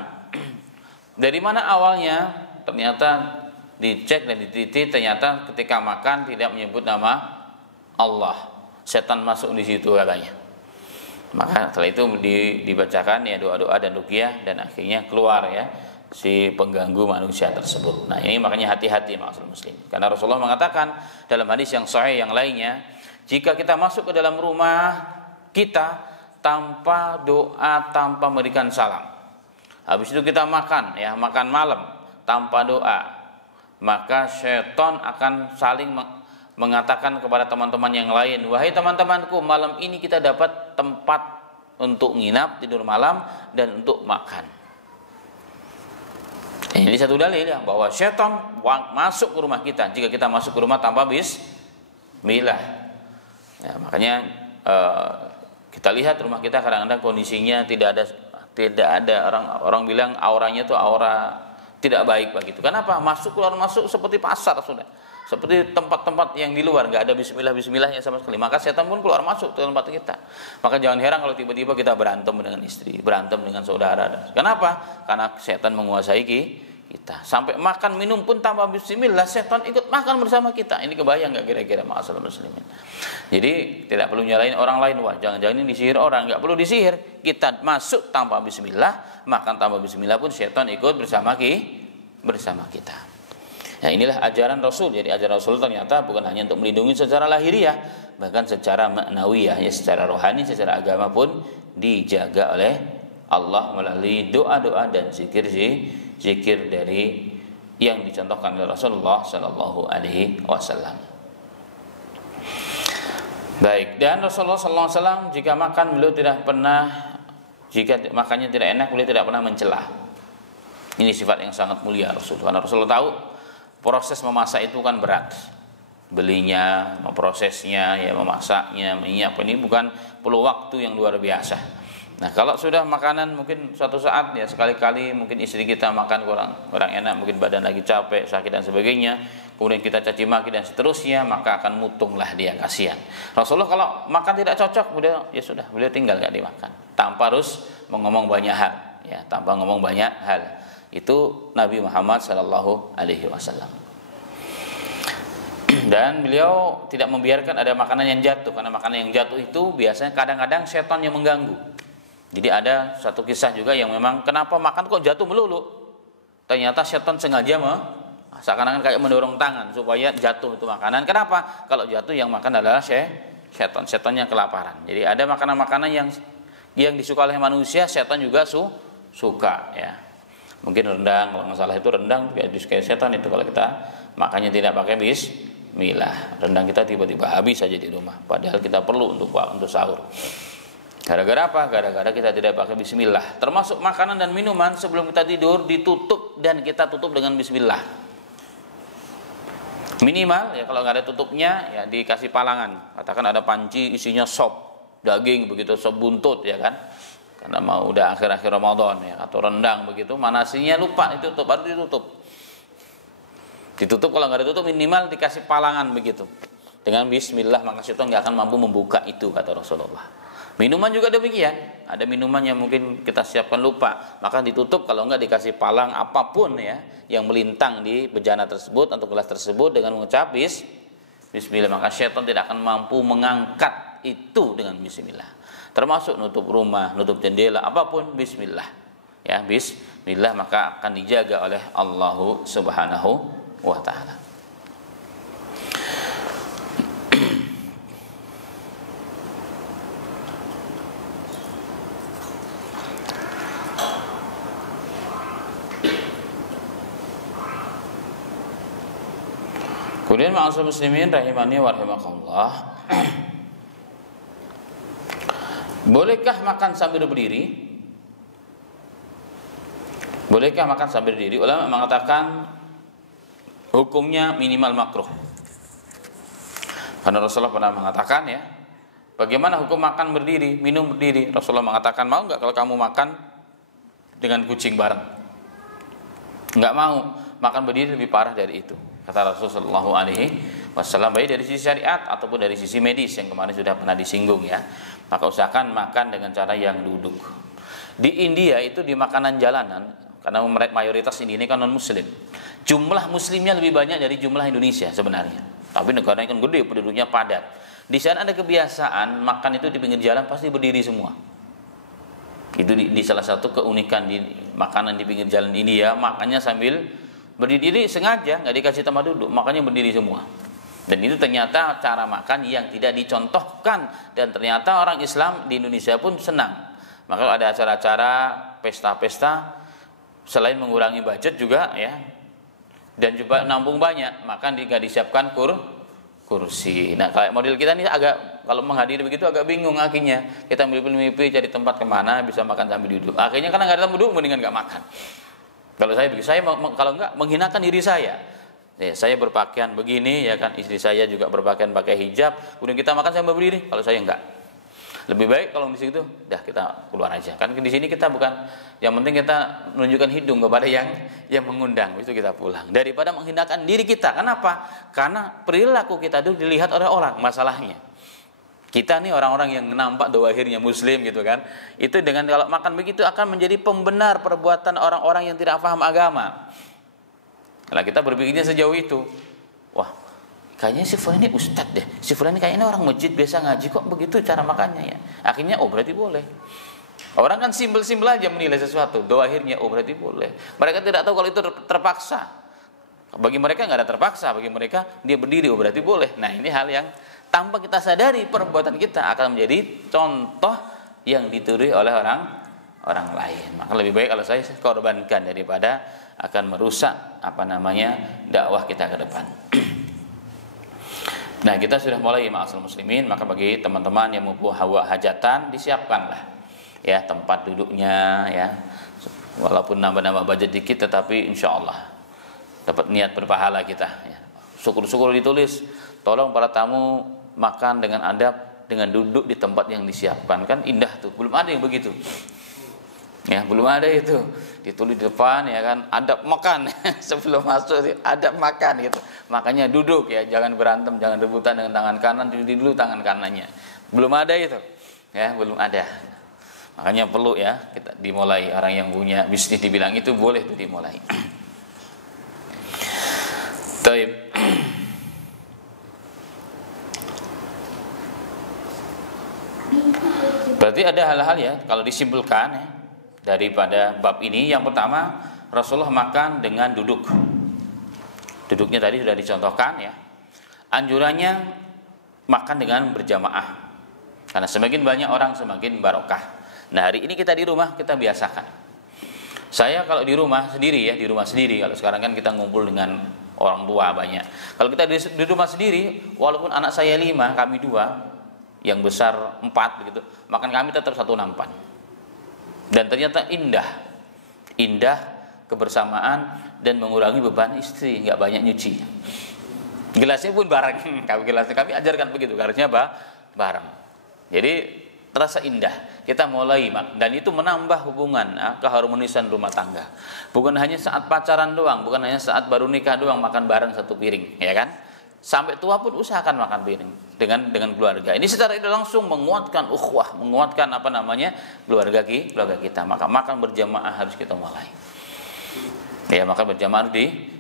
Dari mana awalnya? Ternyata dicek dan diteliti, ternyata ketika makan tidak menyebut nama Allah, setan masuk di situ katanya. Maka setelah itu dibacakan ya doa-doa dan ruqyah, dan akhirnya keluar ya si pengganggu manusia tersebut. Nah, ini makanya hati-hati ma'asyiral muslim. Karena Rasulullah mengatakan dalam hadis yang sahih yang lainnya, jika kita masuk ke dalam rumah kita tanpa doa, tanpa memberikan salam, habis itu kita makan ya, makan malam tanpa doa, maka syaitan akan saling mengatakan kepada teman-teman yang lain, wahai teman-temanku, malam ini kita dapat tempat untuk nginap, tidur malam, dan untuk makan. Ini satu dalil ya, bahwa syaitan masuk ke rumah kita jika kita masuk ke rumah tanpa bismillah. Ya, makanya kita lihat rumah kita kadang-kadang kondisinya tidak ada orang bilang auranya itu aura tidak baik begitu. Kenapa? Masuk keluar masuk seperti pasar sudah. Seperti tempat-tempat yang di luar enggak ada bismillahnya sama sekali. Maka setan pun keluar masuk ke tempat kita. Maka jangan heran kalau tiba-tiba kita berantem dengan istri, berantem dengan saudara. Kenapa? Karena setan menguasai kita. Sampai makan minum pun tanpa bismillah, setan ikut makan bersama kita. Ini kebayang enggak kira-kira ma'asyiral muslimin? Jadi tidak perlu nyalain orang lain, wah jangan-jangan ini disihir orang, enggak perlu disihir. Kita masuk tanpa bismillah, makan tanpa bismillah pun setan ikut bersama kita. Nah, inilah ajaran Rasul. Jadi ajaran Rasul ternyata bukan hanya untuk melindungi secara lahiriah, bahkan secara maknawiyah, ya, secara rohani, secara agama pun dijaga oleh Allah melalui doa-doa dan zikir dari yang dicontohkan oleh Rasulullah Shallallahu Alaihi Wasallam. Baik, dan Rasulullah Shallallahu Alaihi Wasallam jika makan beliau tidak pernah, jika makannya tidak enak beliau tidak pernah mencela. Ini sifat yang sangat mulia Rasul. Karena Rasulullah tahu proses memasak itu kan berat. Belinya, memprosesnya, ya memasaknya, menyiapkan ini bukan perlu waktu yang luar biasa. Nah, kalau sudah makanan mungkin suatu saat ya sekali-kali mungkin istri kita makan kurang enak, mungkin badan lagi capek, sakit dan sebagainya, kemudian kita caci maki dan seterusnya, maka akan mutunglah dia, kasihan. Rasulullah kalau makan tidak cocok, ya sudah, beliau tinggal enggak dimakan, tanpa harus ngomong banyak hal, ya, tanpa ngomong banyak hal. Itu Nabi Muhammad sallallahu alaihi wasallam. Dan beliau tidak membiarkan ada makanan yang jatuh, karena makanan yang jatuh itu biasanya kadang-kadang setan yang mengganggu. Jadi ada satu kisah juga yang memang kenapa makan kok jatuh melulu? Ternyata setan sengaja seakan-akan kayak mendorong tangan supaya jatuh itu makanan. Kenapa? Kalau jatuh yang makan adalah setannya kelaparan. Jadi ada makanan-makanan yang disuka oleh manusia, setan juga suka ya. Mungkin rendang, kalau nggak salah itu rendang juga disukai setan itu kalau kita makannya tidak pakai bismillah. Rendang kita tiba-tiba habis saja di rumah, padahal kita perlu untuk sahur. Gara-gara apa? Gara-gara kita tidak pakai bismillah. Termasuk makanan dan minuman sebelum kita tidur ditutup dan kita tutup dengan bismillah. Minimal ya kalau nggak ada tutupnya ya dikasih palangan. Katakan ada panci isinya sop daging begitu, sop buntut ya kan. Karena mau udah akhir-akhir Ramadan ya, atau rendang begitu, nasinya lupa ditutup, baru ditutup. Ditutup kalau nggak ditutup minimal dikasih palangan begitu. Dengan bismillah maka syaitan nggak akan mampu membuka itu kata Rasulullah. Minuman juga demikian. Ada minuman yang mungkin kita siapkan lupa, maka ditutup kalau enggak dikasih palang apapun ya yang melintang di bejana tersebut atau gelas tersebut dengan mengucap bismillah, maka syaitan tidak akan mampu mengangkat itu dengan bismillah. Termasuk nutup rumah, nutup jendela, apapun bismillah. Ya, bismillah maka akan dijaga oleh Allah Subhanahu wa taala. Kemudian ma'asyiral muslimin rahimani wa rahimakumullah. Bolehkah makan sambil berdiri? Bolehkah makan sambil berdiri? Ulama mengatakan hukumnya minimal makruh. Karena Rasulullah pernah mengatakan ya, bagaimana hukum makan berdiri, minum berdiri? Rasulullah mengatakan, mau enggak kalau kamu makan dengan kucing bareng? Enggak mau, makan berdiri lebih parah dari itu. Kata Rasulullah SAW, baik dari sisi syariat ataupun dari sisi medis yang kemarin sudah pernah disinggung ya. Maka usahakan makan dengan cara yang duduk. Di India itu di makanan jalanan, karena mayoritas India ini kan non muslim, jumlah muslimnya lebih banyak dari jumlah Indonesia sebenarnya. Tapi negaranya kan gede, penduduknya padat. Di sana ada kebiasaan makan itu di pinggir jalan pasti berdiri semua. Itu di salah satu keunikan di makanan di pinggir jalan India, makannya sambil berdiri, sengaja nggak dikasih tempat duduk, makanya berdiri semua. Dan itu ternyata cara makan yang tidak dicontohkan, dan ternyata orang Islam di Indonesia pun senang. Maka ada acara-acara pesta-pesta, selain mengurangi budget juga ya, dan juga nambung banyak, maka nggak disiapkan kursi. Nah kayak model kita ini agak, kalau menghadiri begitu agak bingung akhirnya. Kita mimpi cari tempat kemana bisa makan sambil duduk. Akhirnya karena nggak ada tempat duduk, mendingan nggak makan. Kalau saya kalau enggak menghinakan diri saya. Ya, saya berpakaian begini ya kan, istri saya juga berpakaian pakai hijab, kemudian kita makan sambil berdiri. Kalau saya enggak. Lebih baik kalau di situ dah kita keluar aja. Kan di sini kita bukan, yang penting kita menunjukkan hidung kepada yang mengundang, itu kita pulang. Daripada menghinakan diri kita. Kenapa? Karena perilaku kita itu dilihat oleh orang masalahnya. Kita nih orang-orang yang nampak doahirnya muslim gitu kan, itu dengan kalau makan begitu akan menjadi pembenar perbuatan orang-orang yang tidak paham agama. Nah kita berpikirnya sejauh itu, wah kayaknya si fulan ini ustadz deh, si fulan ini kayaknya orang masjid biasa ngaji, kok begitu cara makannya ya. Akhirnya oh berarti boleh. Orang kan simpel-simpel aja menilai sesuatu, doahirnya oh berarti boleh. Mereka tidak tahu kalau itu terpaksa. Bagi mereka nggak ada terpaksa, bagi mereka dia berdiri oh berarti boleh. Nah ini hal yang tanpa kita sadari perbuatan kita akan menjadi contoh yang ditiru oleh orang lain. Maka lebih baik kalau saya korbankan daripada akan merusak dakwah kita ke depan. Nah kita sudah mulai ma'asyiral muslimin, maka bagi teman-teman yang mampu hawa hajatan disiapkanlah ya tempat duduknya ya. Walaupun nambah-nambah budget dikit, tetapi insya Allah dapat niat berpahala kita ya. Syukur-syukur ditulis, tolong para tamu makan dengan adab, dengan duduk di tempat yang disiapkan. Kan indah tuh, belum ada yang begitu ya, belum ada itu ditulis di depan ya kan, adab makan sebelum masuk, adab makan gitu. Makanya duduk ya, jangan berantem, jangan rebutan dengan tangan kanan, duduk dulu tangan kanannya. Belum ada itu ya, belum ada. Makanya perlu ya kita dimulai. Orang yang punya bisnis dibilang itu boleh tuh dimulai. Taib. Berarti ada hal-hal ya kalau disimpulkan ya daripada bab ini. Yang pertama, Rasulullah makan dengan duduk. Duduknya tadi sudah dicontohkan ya. Anjurannya makan dengan berjamaah. Karena semakin banyak orang semakin barokah. Nah hari ini kita di rumah kita biasakan. Saya kalau di rumah sendiri ya, di rumah sendiri, kalau sekarang kan kita ngumpul dengan orang tua banyak. Kalau kita di rumah sendiri, walaupun anak saya 5, kami 2, yang besar 4 begitu, makan kami tetap satu nampan. Dan ternyata indah kebersamaan dan mengurangi beban istri, nggak banyak nyuci. Gelasnya pun bareng, kami ajarkan begitu, harusnya bareng. Jadi terasa indah. Kita mulai, dan itu menambah hubungan, keharmonisan rumah tangga. Bukan hanya saat pacaran doang, bukan hanya saat baru nikah doang makan bareng satu piring, ya kan? Sampai tua pun usahakan makan piring dengan keluarga. Ini secara tidak langsung menguatkan ukhuwah, menguatkan keluarga kita. Maka makan berjamaah harus kita mulai. Ya, makan berjamaah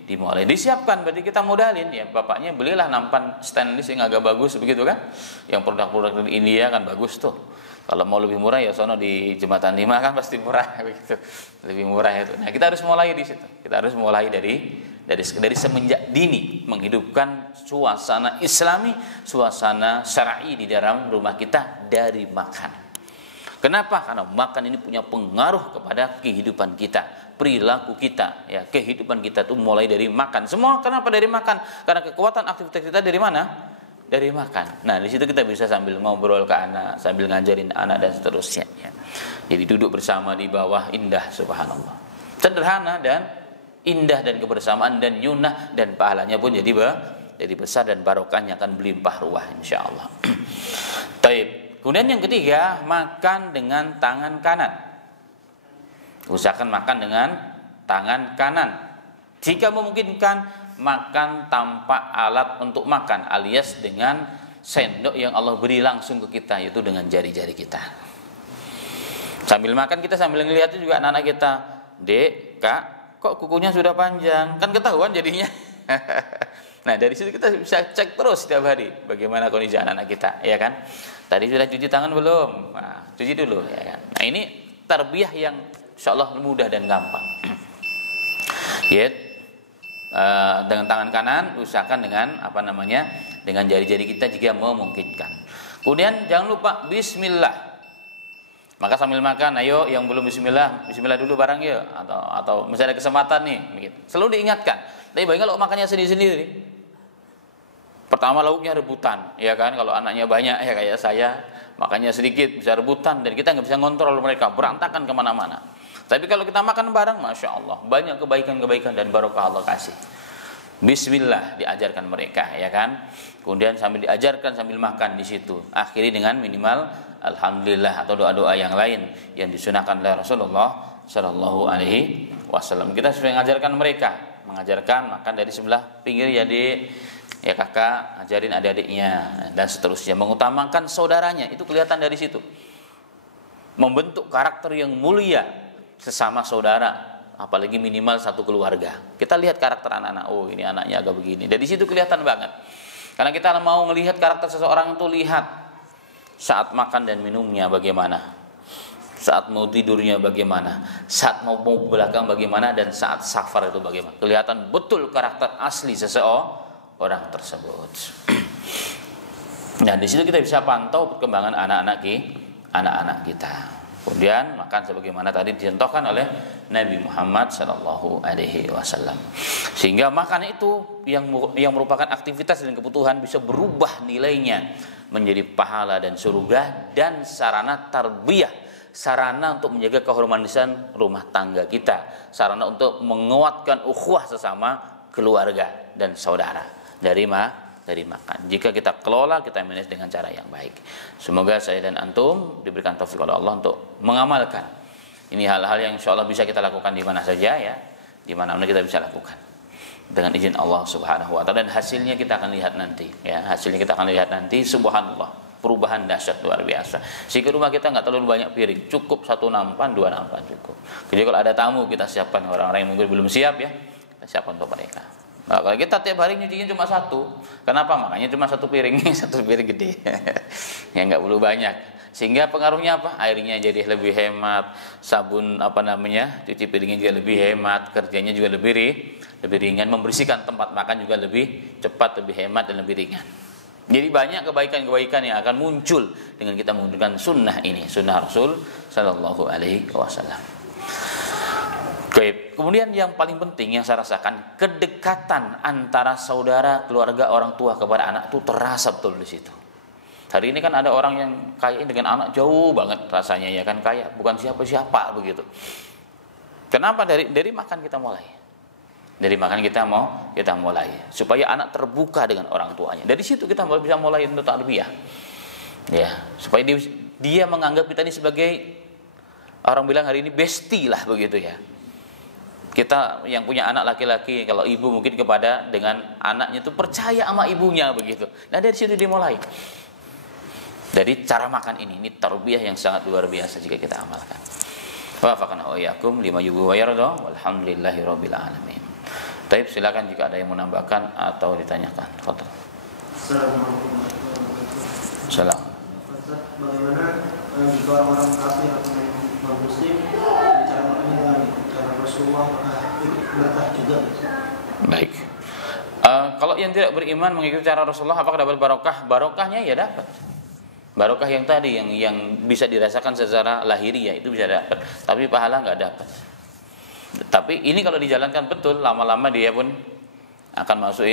dimulai. Disiapkan, berarti kita modalin ya. Bapaknya belilah nampan stainless yang agak bagus begitu kan? Yang produk-produk dari India kan bagus tuh. Kalau mau lebih murah ya sono di Jembatan 5 kan pasti murah begitu. Lebih murah itu. Nah, kita harus mulai di situ. Kita harus mulai dari semenjak dini menghidupkan suasana Islami, suasana syar'i di dalam rumah kita dari makan. Kenapa? Karena makan ini punya pengaruh kepada kehidupan kita, perilaku kita, ya, kehidupan kita itu mulai dari makan. Semua kenapa dari makan? Karena kekuatan aktivitas kita dari mana? Dari makan. Nah, di situ kita bisa sambil ngobrol ke anak, sambil ngajarin anak dan seterusnya. Ya. Jadi duduk bersama di bawah, indah, subhanallah. Sederhana dan indah, dan kebersamaan dan nyunah, dan pahalanya pun jadi besar, dan barokahnya akan berlimpah ruah insyaallah. Taib. Kemudian yang ketiga, makan dengan tangan kanan. Usahakan makan dengan tangan kanan. Jika memungkinkan, makan tanpa alat untuk makan, alias dengan sendok yang Allah beri langsung ke kita, yaitu dengan jari-jari kita. Sambil makan kita sambil ngelihat juga anak-anak kita, "Dek, Kak, kok kukunya sudah panjang?" Kan ketahuan jadinya. Nah, dari situ kita bisa cek terus setiap hari bagaimana kondisi anak-anak kita, ya kan? Tadi sudah cuci tangan belum? Nah, cuci dulu, ya kan? Nah, ini tarbiyah yang insyaallah mudah dan gampang. Dengan tangan kanan, usahakan dengan dengan jari-jari kita jika memungkinkan. Kemudian jangan lupa bismillah. Maka sambil makan, ayo yang belum bismillah dulu bareng ya, atau misalnya ada kesempatan nih, begitu. Selalu diingatkan. Tapi bagaimana kalau makannya sendiri-sendiri? Pertama lauknya rebutan, ya kan? Kalau anaknya banyak ya kayak saya, makannya sedikit bisa rebutan dan kita nggak bisa ngontrol mereka, berantakan kemana-mana. Tapi kalau kita makan bareng, masya Allah, banyak kebaikan-kebaikan dan barokah Allah kasih. Bismillah diajarkan mereka, ya kan? Kemudian sambil diajarkan sambil makan di situ. Akhiri dengan minimal alhamdulillah atau doa-doa yang lain yang disunahkan oleh Rasulullah Shallallahu Alaihi Wasallam. Kita sudah mengajarkan mereka, makan dari sebelah pinggir ya ya kakak, ajarin adik-adiknya dan seterusnya. Mengutamakan saudaranya itu kelihatan dari situ. Membentuk karakter yang mulia sesama saudara, apalagi minimal satu keluarga. Kita lihat karakter anak-anak, oh ini anaknya agak begini. Dari situ kelihatan banget. Karena kita mau melihat karakter seseorang itu lihat saat makan dan minumnya bagaimana, saat mau tidurnya bagaimana, saat mau belakang bagaimana, dan saat safar itu bagaimana. Kelihatan betul karakter asli seseorang tersebut. Nah, di situ kita bisa pantau perkembangan anak-anak kita. Kemudian makan sebagaimana tadi dicontohkan oleh Nabi Muhammad Sallallahu Alaihi Wasallam. Sehingga makan itu yang merupakan aktivitas dan kebutuhan bisa berubah nilainya menjadi pahala dan surga, dan sarana tarbiyah, sarana untuk menjaga kehormatan rumah tangga kita, sarana untuk menguatkan ukhuwah sesama keluarga dan saudara dari makan. Jika kita kelola, kita manage dengan cara yang baik. Semoga saya dan antum diberikan taufik oleh Allah untuk mengamalkan. Ini hal-hal yang insyaallah bisa kita lakukan di mana saja ya. Di mana-mana kita bisa lakukan. Dengan izin Allah Subhanahu wa taala, dan hasilnya kita akan lihat nanti ya. Hasilnya kita akan lihat nanti, subhanallah. Perubahan dahsyat luar biasa. Sehingga rumah kita enggak terlalu banyak piring, cukup 1 nampan, 2 nampan cukup. Jadi kalau ada tamu kita siapkan, orang-orang yang mungkin belum siap ya, kita siapkan untuk mereka. Nah, kalau kita tiap hari nyucinya cuma 1, kenapa? Makanya cuma 1 piring, 1 piring gede. Ya enggak perlu banyak. Sehingga pengaruhnya apa? Airnya jadi lebih hemat, sabun cuci piringnya juga lebih hemat, kerjanya juga lebih ringan, membersihkan tempat makan juga lebih cepat, lebih hemat dan lebih ringan. Jadi banyak kebaikan-kebaikan yang akan muncul dengan kita menggunakan sunnah ini, sunnah Rasul Sallallahu Alaihi Wasallam. Baik. Kemudian yang paling penting yang saya rasakan, kedekatan antara saudara, keluarga, orang tua kepada anak itu terasa betul di situ. Hari ini kan ada orang yang kayak dengan anak jauh banget rasanya ya kan, kayak bukan siapa-siapa begitu. Kenapa? Dari makan kita mulai. Dari makan kita mulai supaya anak terbuka dengan orang tuanya. Dari situ kita bisa mulai untuk tarbiyah. Ya, supaya dia menganggap kita ini sebagai, orang bilang hari ini bestie lah begitu ya. Kita yang punya anak laki-laki, kalau ibu mungkin kepada dengan anaknya itu percaya sama ibunya begitu. Nah dari situ dimulai. Dari cara makan ini tarbiyah yang sangat luar biasa jika kita amalkan. Wafaqana wa iyyakum lima yuhibbu wa yarda walhamdulillahirabbil alamin. Baik, silakan jika ada yang menambahkan atau ditanyakan. Fadhil. Assalamualaikum warahmatullahi wabarakatuh. Salam. Bagaimana jika orang-orang kafir atau non muslim cara makannya dengan cara Rasulullah, apakah ikut berkah juga? Baik. Kalau yang tidak beriman mengikuti cara Rasulullah, apakah dapat barokah? Barokahnya ya dapat. Barokah yang tadi yang bisa dirasakan secara lahiriah itu bisa dapat, tapi pahala nggak dapat. Tapi ini kalau dijalankan betul, lama-lama dia pun akan masuk.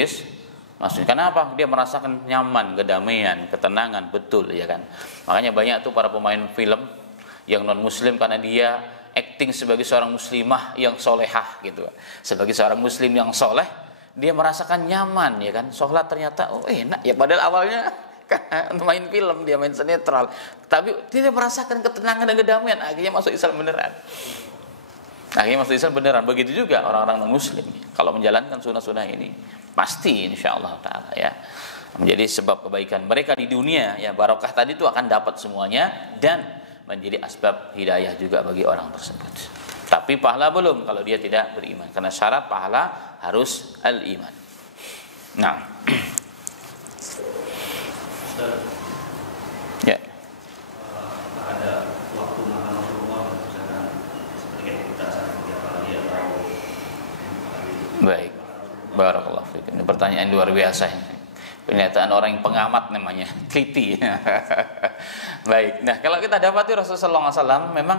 Kenapa? Dia merasakan nyaman, kedamaian, ketenangan, betul ya kan. Makanya banyak tuh para pemain film yang non muslim karena dia acting sebagai seorang muslimah yang solehah gitu. Sebagai seorang muslim yang soleh, dia merasakan nyaman ya kan. Sholat ternyata enak ya, padahal awalnya main film, dia main sinetron, tapi dia merasakan ketenangan dan kedamaian, akhirnya masuk Islam beneran. Begitu juga orang-orang non muslim, kalau menjalankan sunnah-sunnah ini pasti insyaallah taala ya menjadi sebab kebaikan mereka di dunia ya. Barokah tadi itu akan dapat semuanya dan menjadi asbab hidayah juga bagi orang tersebut. Tapi pahala belum kalau dia tidak beriman, karena syarat pahala harus al-iman. Nah, ya. Ada waktu makan Rasulullah, misalkan seperti kita saat 3 kali atau 5 kali. Baik. Barakallahu fiik. Ini pertanyaan luar biasa ini. Pernyataan orang yang pengamat namanya, teliti. Baik. Nah, kalau kita dapati Rasulullah SAW memang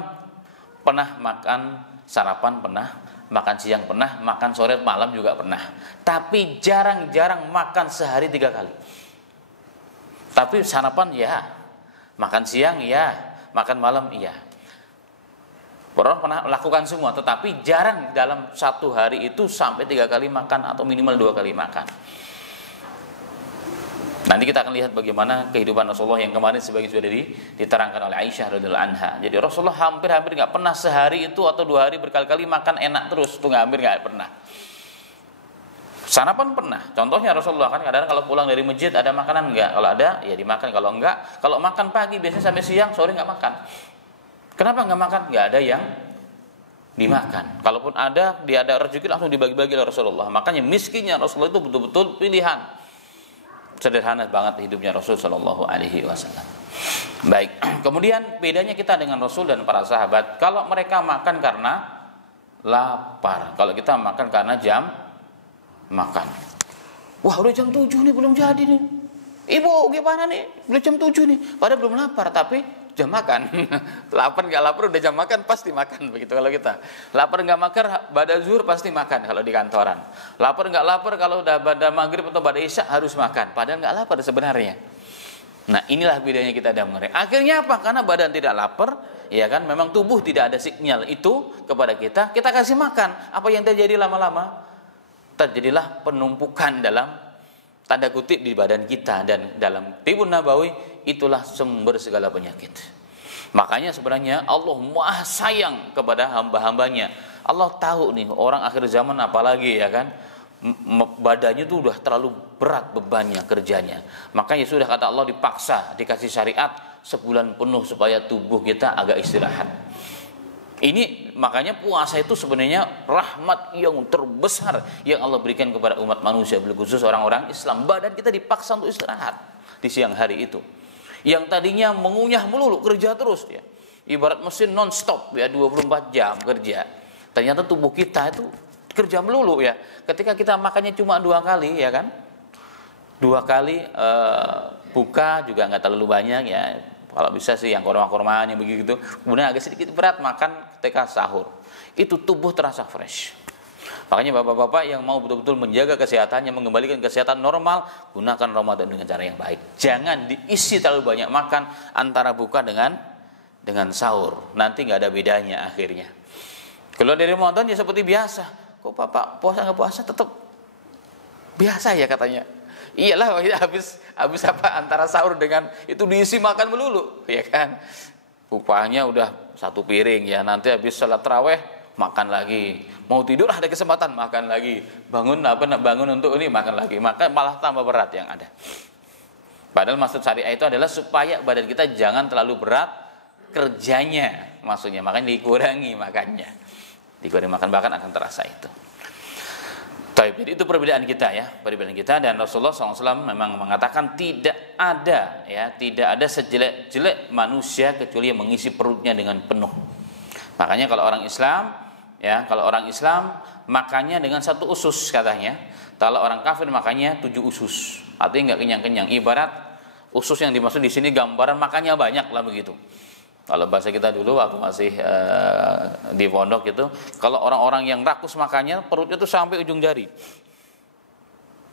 pernah makan sarapan, pernah makan siang, pernah makan sore malam juga pernah. Tapi jarang-jarang makan sehari 3 kali. Tapi sarapan ya, makan siang ya, makan malam iya. Orang pernah lakukan semua, tetapi jarang dalam satu hari itu sampai 3 kali makan atau minimal 2 kali makan. Nanti kita akan lihat bagaimana kehidupan Rasulullah yang kemarin sebagian sudah diterangkan oleh Aisyah radhiyallahu anha. Jadi Rasulullah hampir nggak pernah sehari itu atau 2 hari berkali-kali makan enak terus, itu hampir nggak pernah. Sarapan pernah. Contohnya Rasulullah kan kadang-kadang kalau pulang dari masjid ada makanan enggak? Kalau ada ya dimakan, kalau enggak, kalau makan pagi biasanya sampai siang, sore enggak makan. Kenapa enggak makan? Enggak ada yang dimakan. Kalaupun ada, dia ada rezeki langsung dibagi-bagi oleh Rasulullah. Makanya miskinnya Rasulullah itu betul-betul pilihan. Sederhana banget hidupnya Rasul sallallahu alaihi wasallam. Baik. Kemudian bedanya kita dengan Rasul dan para sahabat, kalau mereka makan karena lapar. Kalau kita makan karena jam makan. Wah, udah jam 7 nih belum jadi nih. Ibu gimana nih? Udah jam 7 nih. Padahal belum lapar tapi jam makan. Lapar enggak lapar udah jam makan pasti makan begitu kalau kita. Lapar enggak makan pada zuhur pasti makan kalau di kantoran. Lapar enggak lapar kalau udah pada maghrib atau pada isya harus makan. Padahal enggak lapar sebenarnya. Nah, inilah bedanya kita dan mereka. Akhirnya apa? Karena badan tidak lapar, ya kan? Memang tubuh tidak ada sinyal itu kepada kita. Kita kasih makan. Apa yang terjadi lama-lama? Terjadilah penumpukan dalam tanda kutip di badan kita, dan dalam Tibbun Nabawi itulah sumber segala penyakit. Makanya sebenarnya Allah Maha sayang kepada hamba-hambanya. Allah tahu nih orang akhir zaman apalagi ya kan, badannya tuh udah terlalu berat bebannya kerjanya. Makanya sudah kata Allah dipaksa dikasih syariat sebulan penuh supaya tubuh kita agak istirahat. Ini makanya puasa itu sebenarnya rahmat yang terbesar yang Allah berikan kepada umat manusia, khusus orang-orang Islam. Badan kita dipaksa untuk istirahat di siang hari itu. Yang tadinya mengunyah melulu, kerja terus ya. Ibarat mesin non-stop ya, 24 jam kerja. Ternyata tubuh kita itu kerja melulu ya. Ketika kita makannya cuma 2 kali ya kan. 2 kali buka juga nggak terlalu banyak ya. Kalau bisa sih yang korma-kormaan yang begitu. Kemudian agak sedikit berat makan ketika sahur. itu tubuh terasa fresh. Makanya bapak-bapak yang mau betul-betul menjaga kesehatannya, mengembalikan kesehatan normal, gunakan Ramadan dengan cara yang baik. Jangan diisi terlalu banyak makan antara buka dengan sahur. Nanti nggak ada bedanya akhirnya. Kalau dari Ramadan ya seperti biasa. Kok bapak puasa nggak puasa tetap biasa ya katanya. Iyalah, habis apa antara sahur dengan itu diisi makan melulu, ya kan? Upahnya udah 1 piring ya, nanti habis salat tarawih makan lagi. Mau tidur ada kesempatan makan lagi. Bangun untuk ini makan lagi. Maka malah tambah berat yang ada. Padahal maksud syariah itu adalah supaya badan kita jangan terlalu berat kerjanya, maksudnya makanya dikurangi makannya. Dikurangi makan bahkan akan terasa itu. Jadi itu perbedaan kita ya, dan Rasulullah SAW memang mengatakan tidak ada sejelek-jelek manusia kecuali yang mengisi perutnya dengan penuh. Makanya kalau orang Islam makannya dengan 1 usus katanya. Kalau orang kafir makannya 7 usus. Artinya nggak kenyang-kenyang. Ibarat usus yang dimaksud di sini gambaran makannya banyak lah begitu. Kalau bahasa kita dulu waktu masih di pondok itu, kalau orang-orang yang rakus makannya perutnya tuh sampai ujung jari.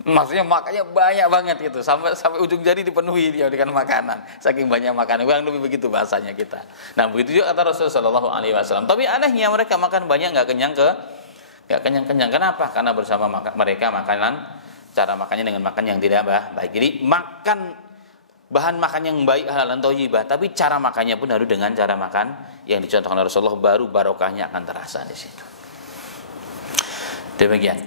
Maksudnya makannya banyak banget gitu, sampai ujung jari dipenuhi dia dengan makanan. Saking banyak makanan, kurang lebih begitu bahasanya kita. Nah, begitu juga kata Rasulullah SAW. Tapi anehnya mereka makan banyak nggak kenyang-kenyang. Kenapa? Karena bersama mereka cara makannya dengan makan yang tidak baik. Jadi makan bahan makan yang baik, halal dan thayyibah, tapi cara makannya pun harus dengan cara makan yang dicontohkan oleh Rasulullah, baru barokahnya akan terasa di situ. Demikian.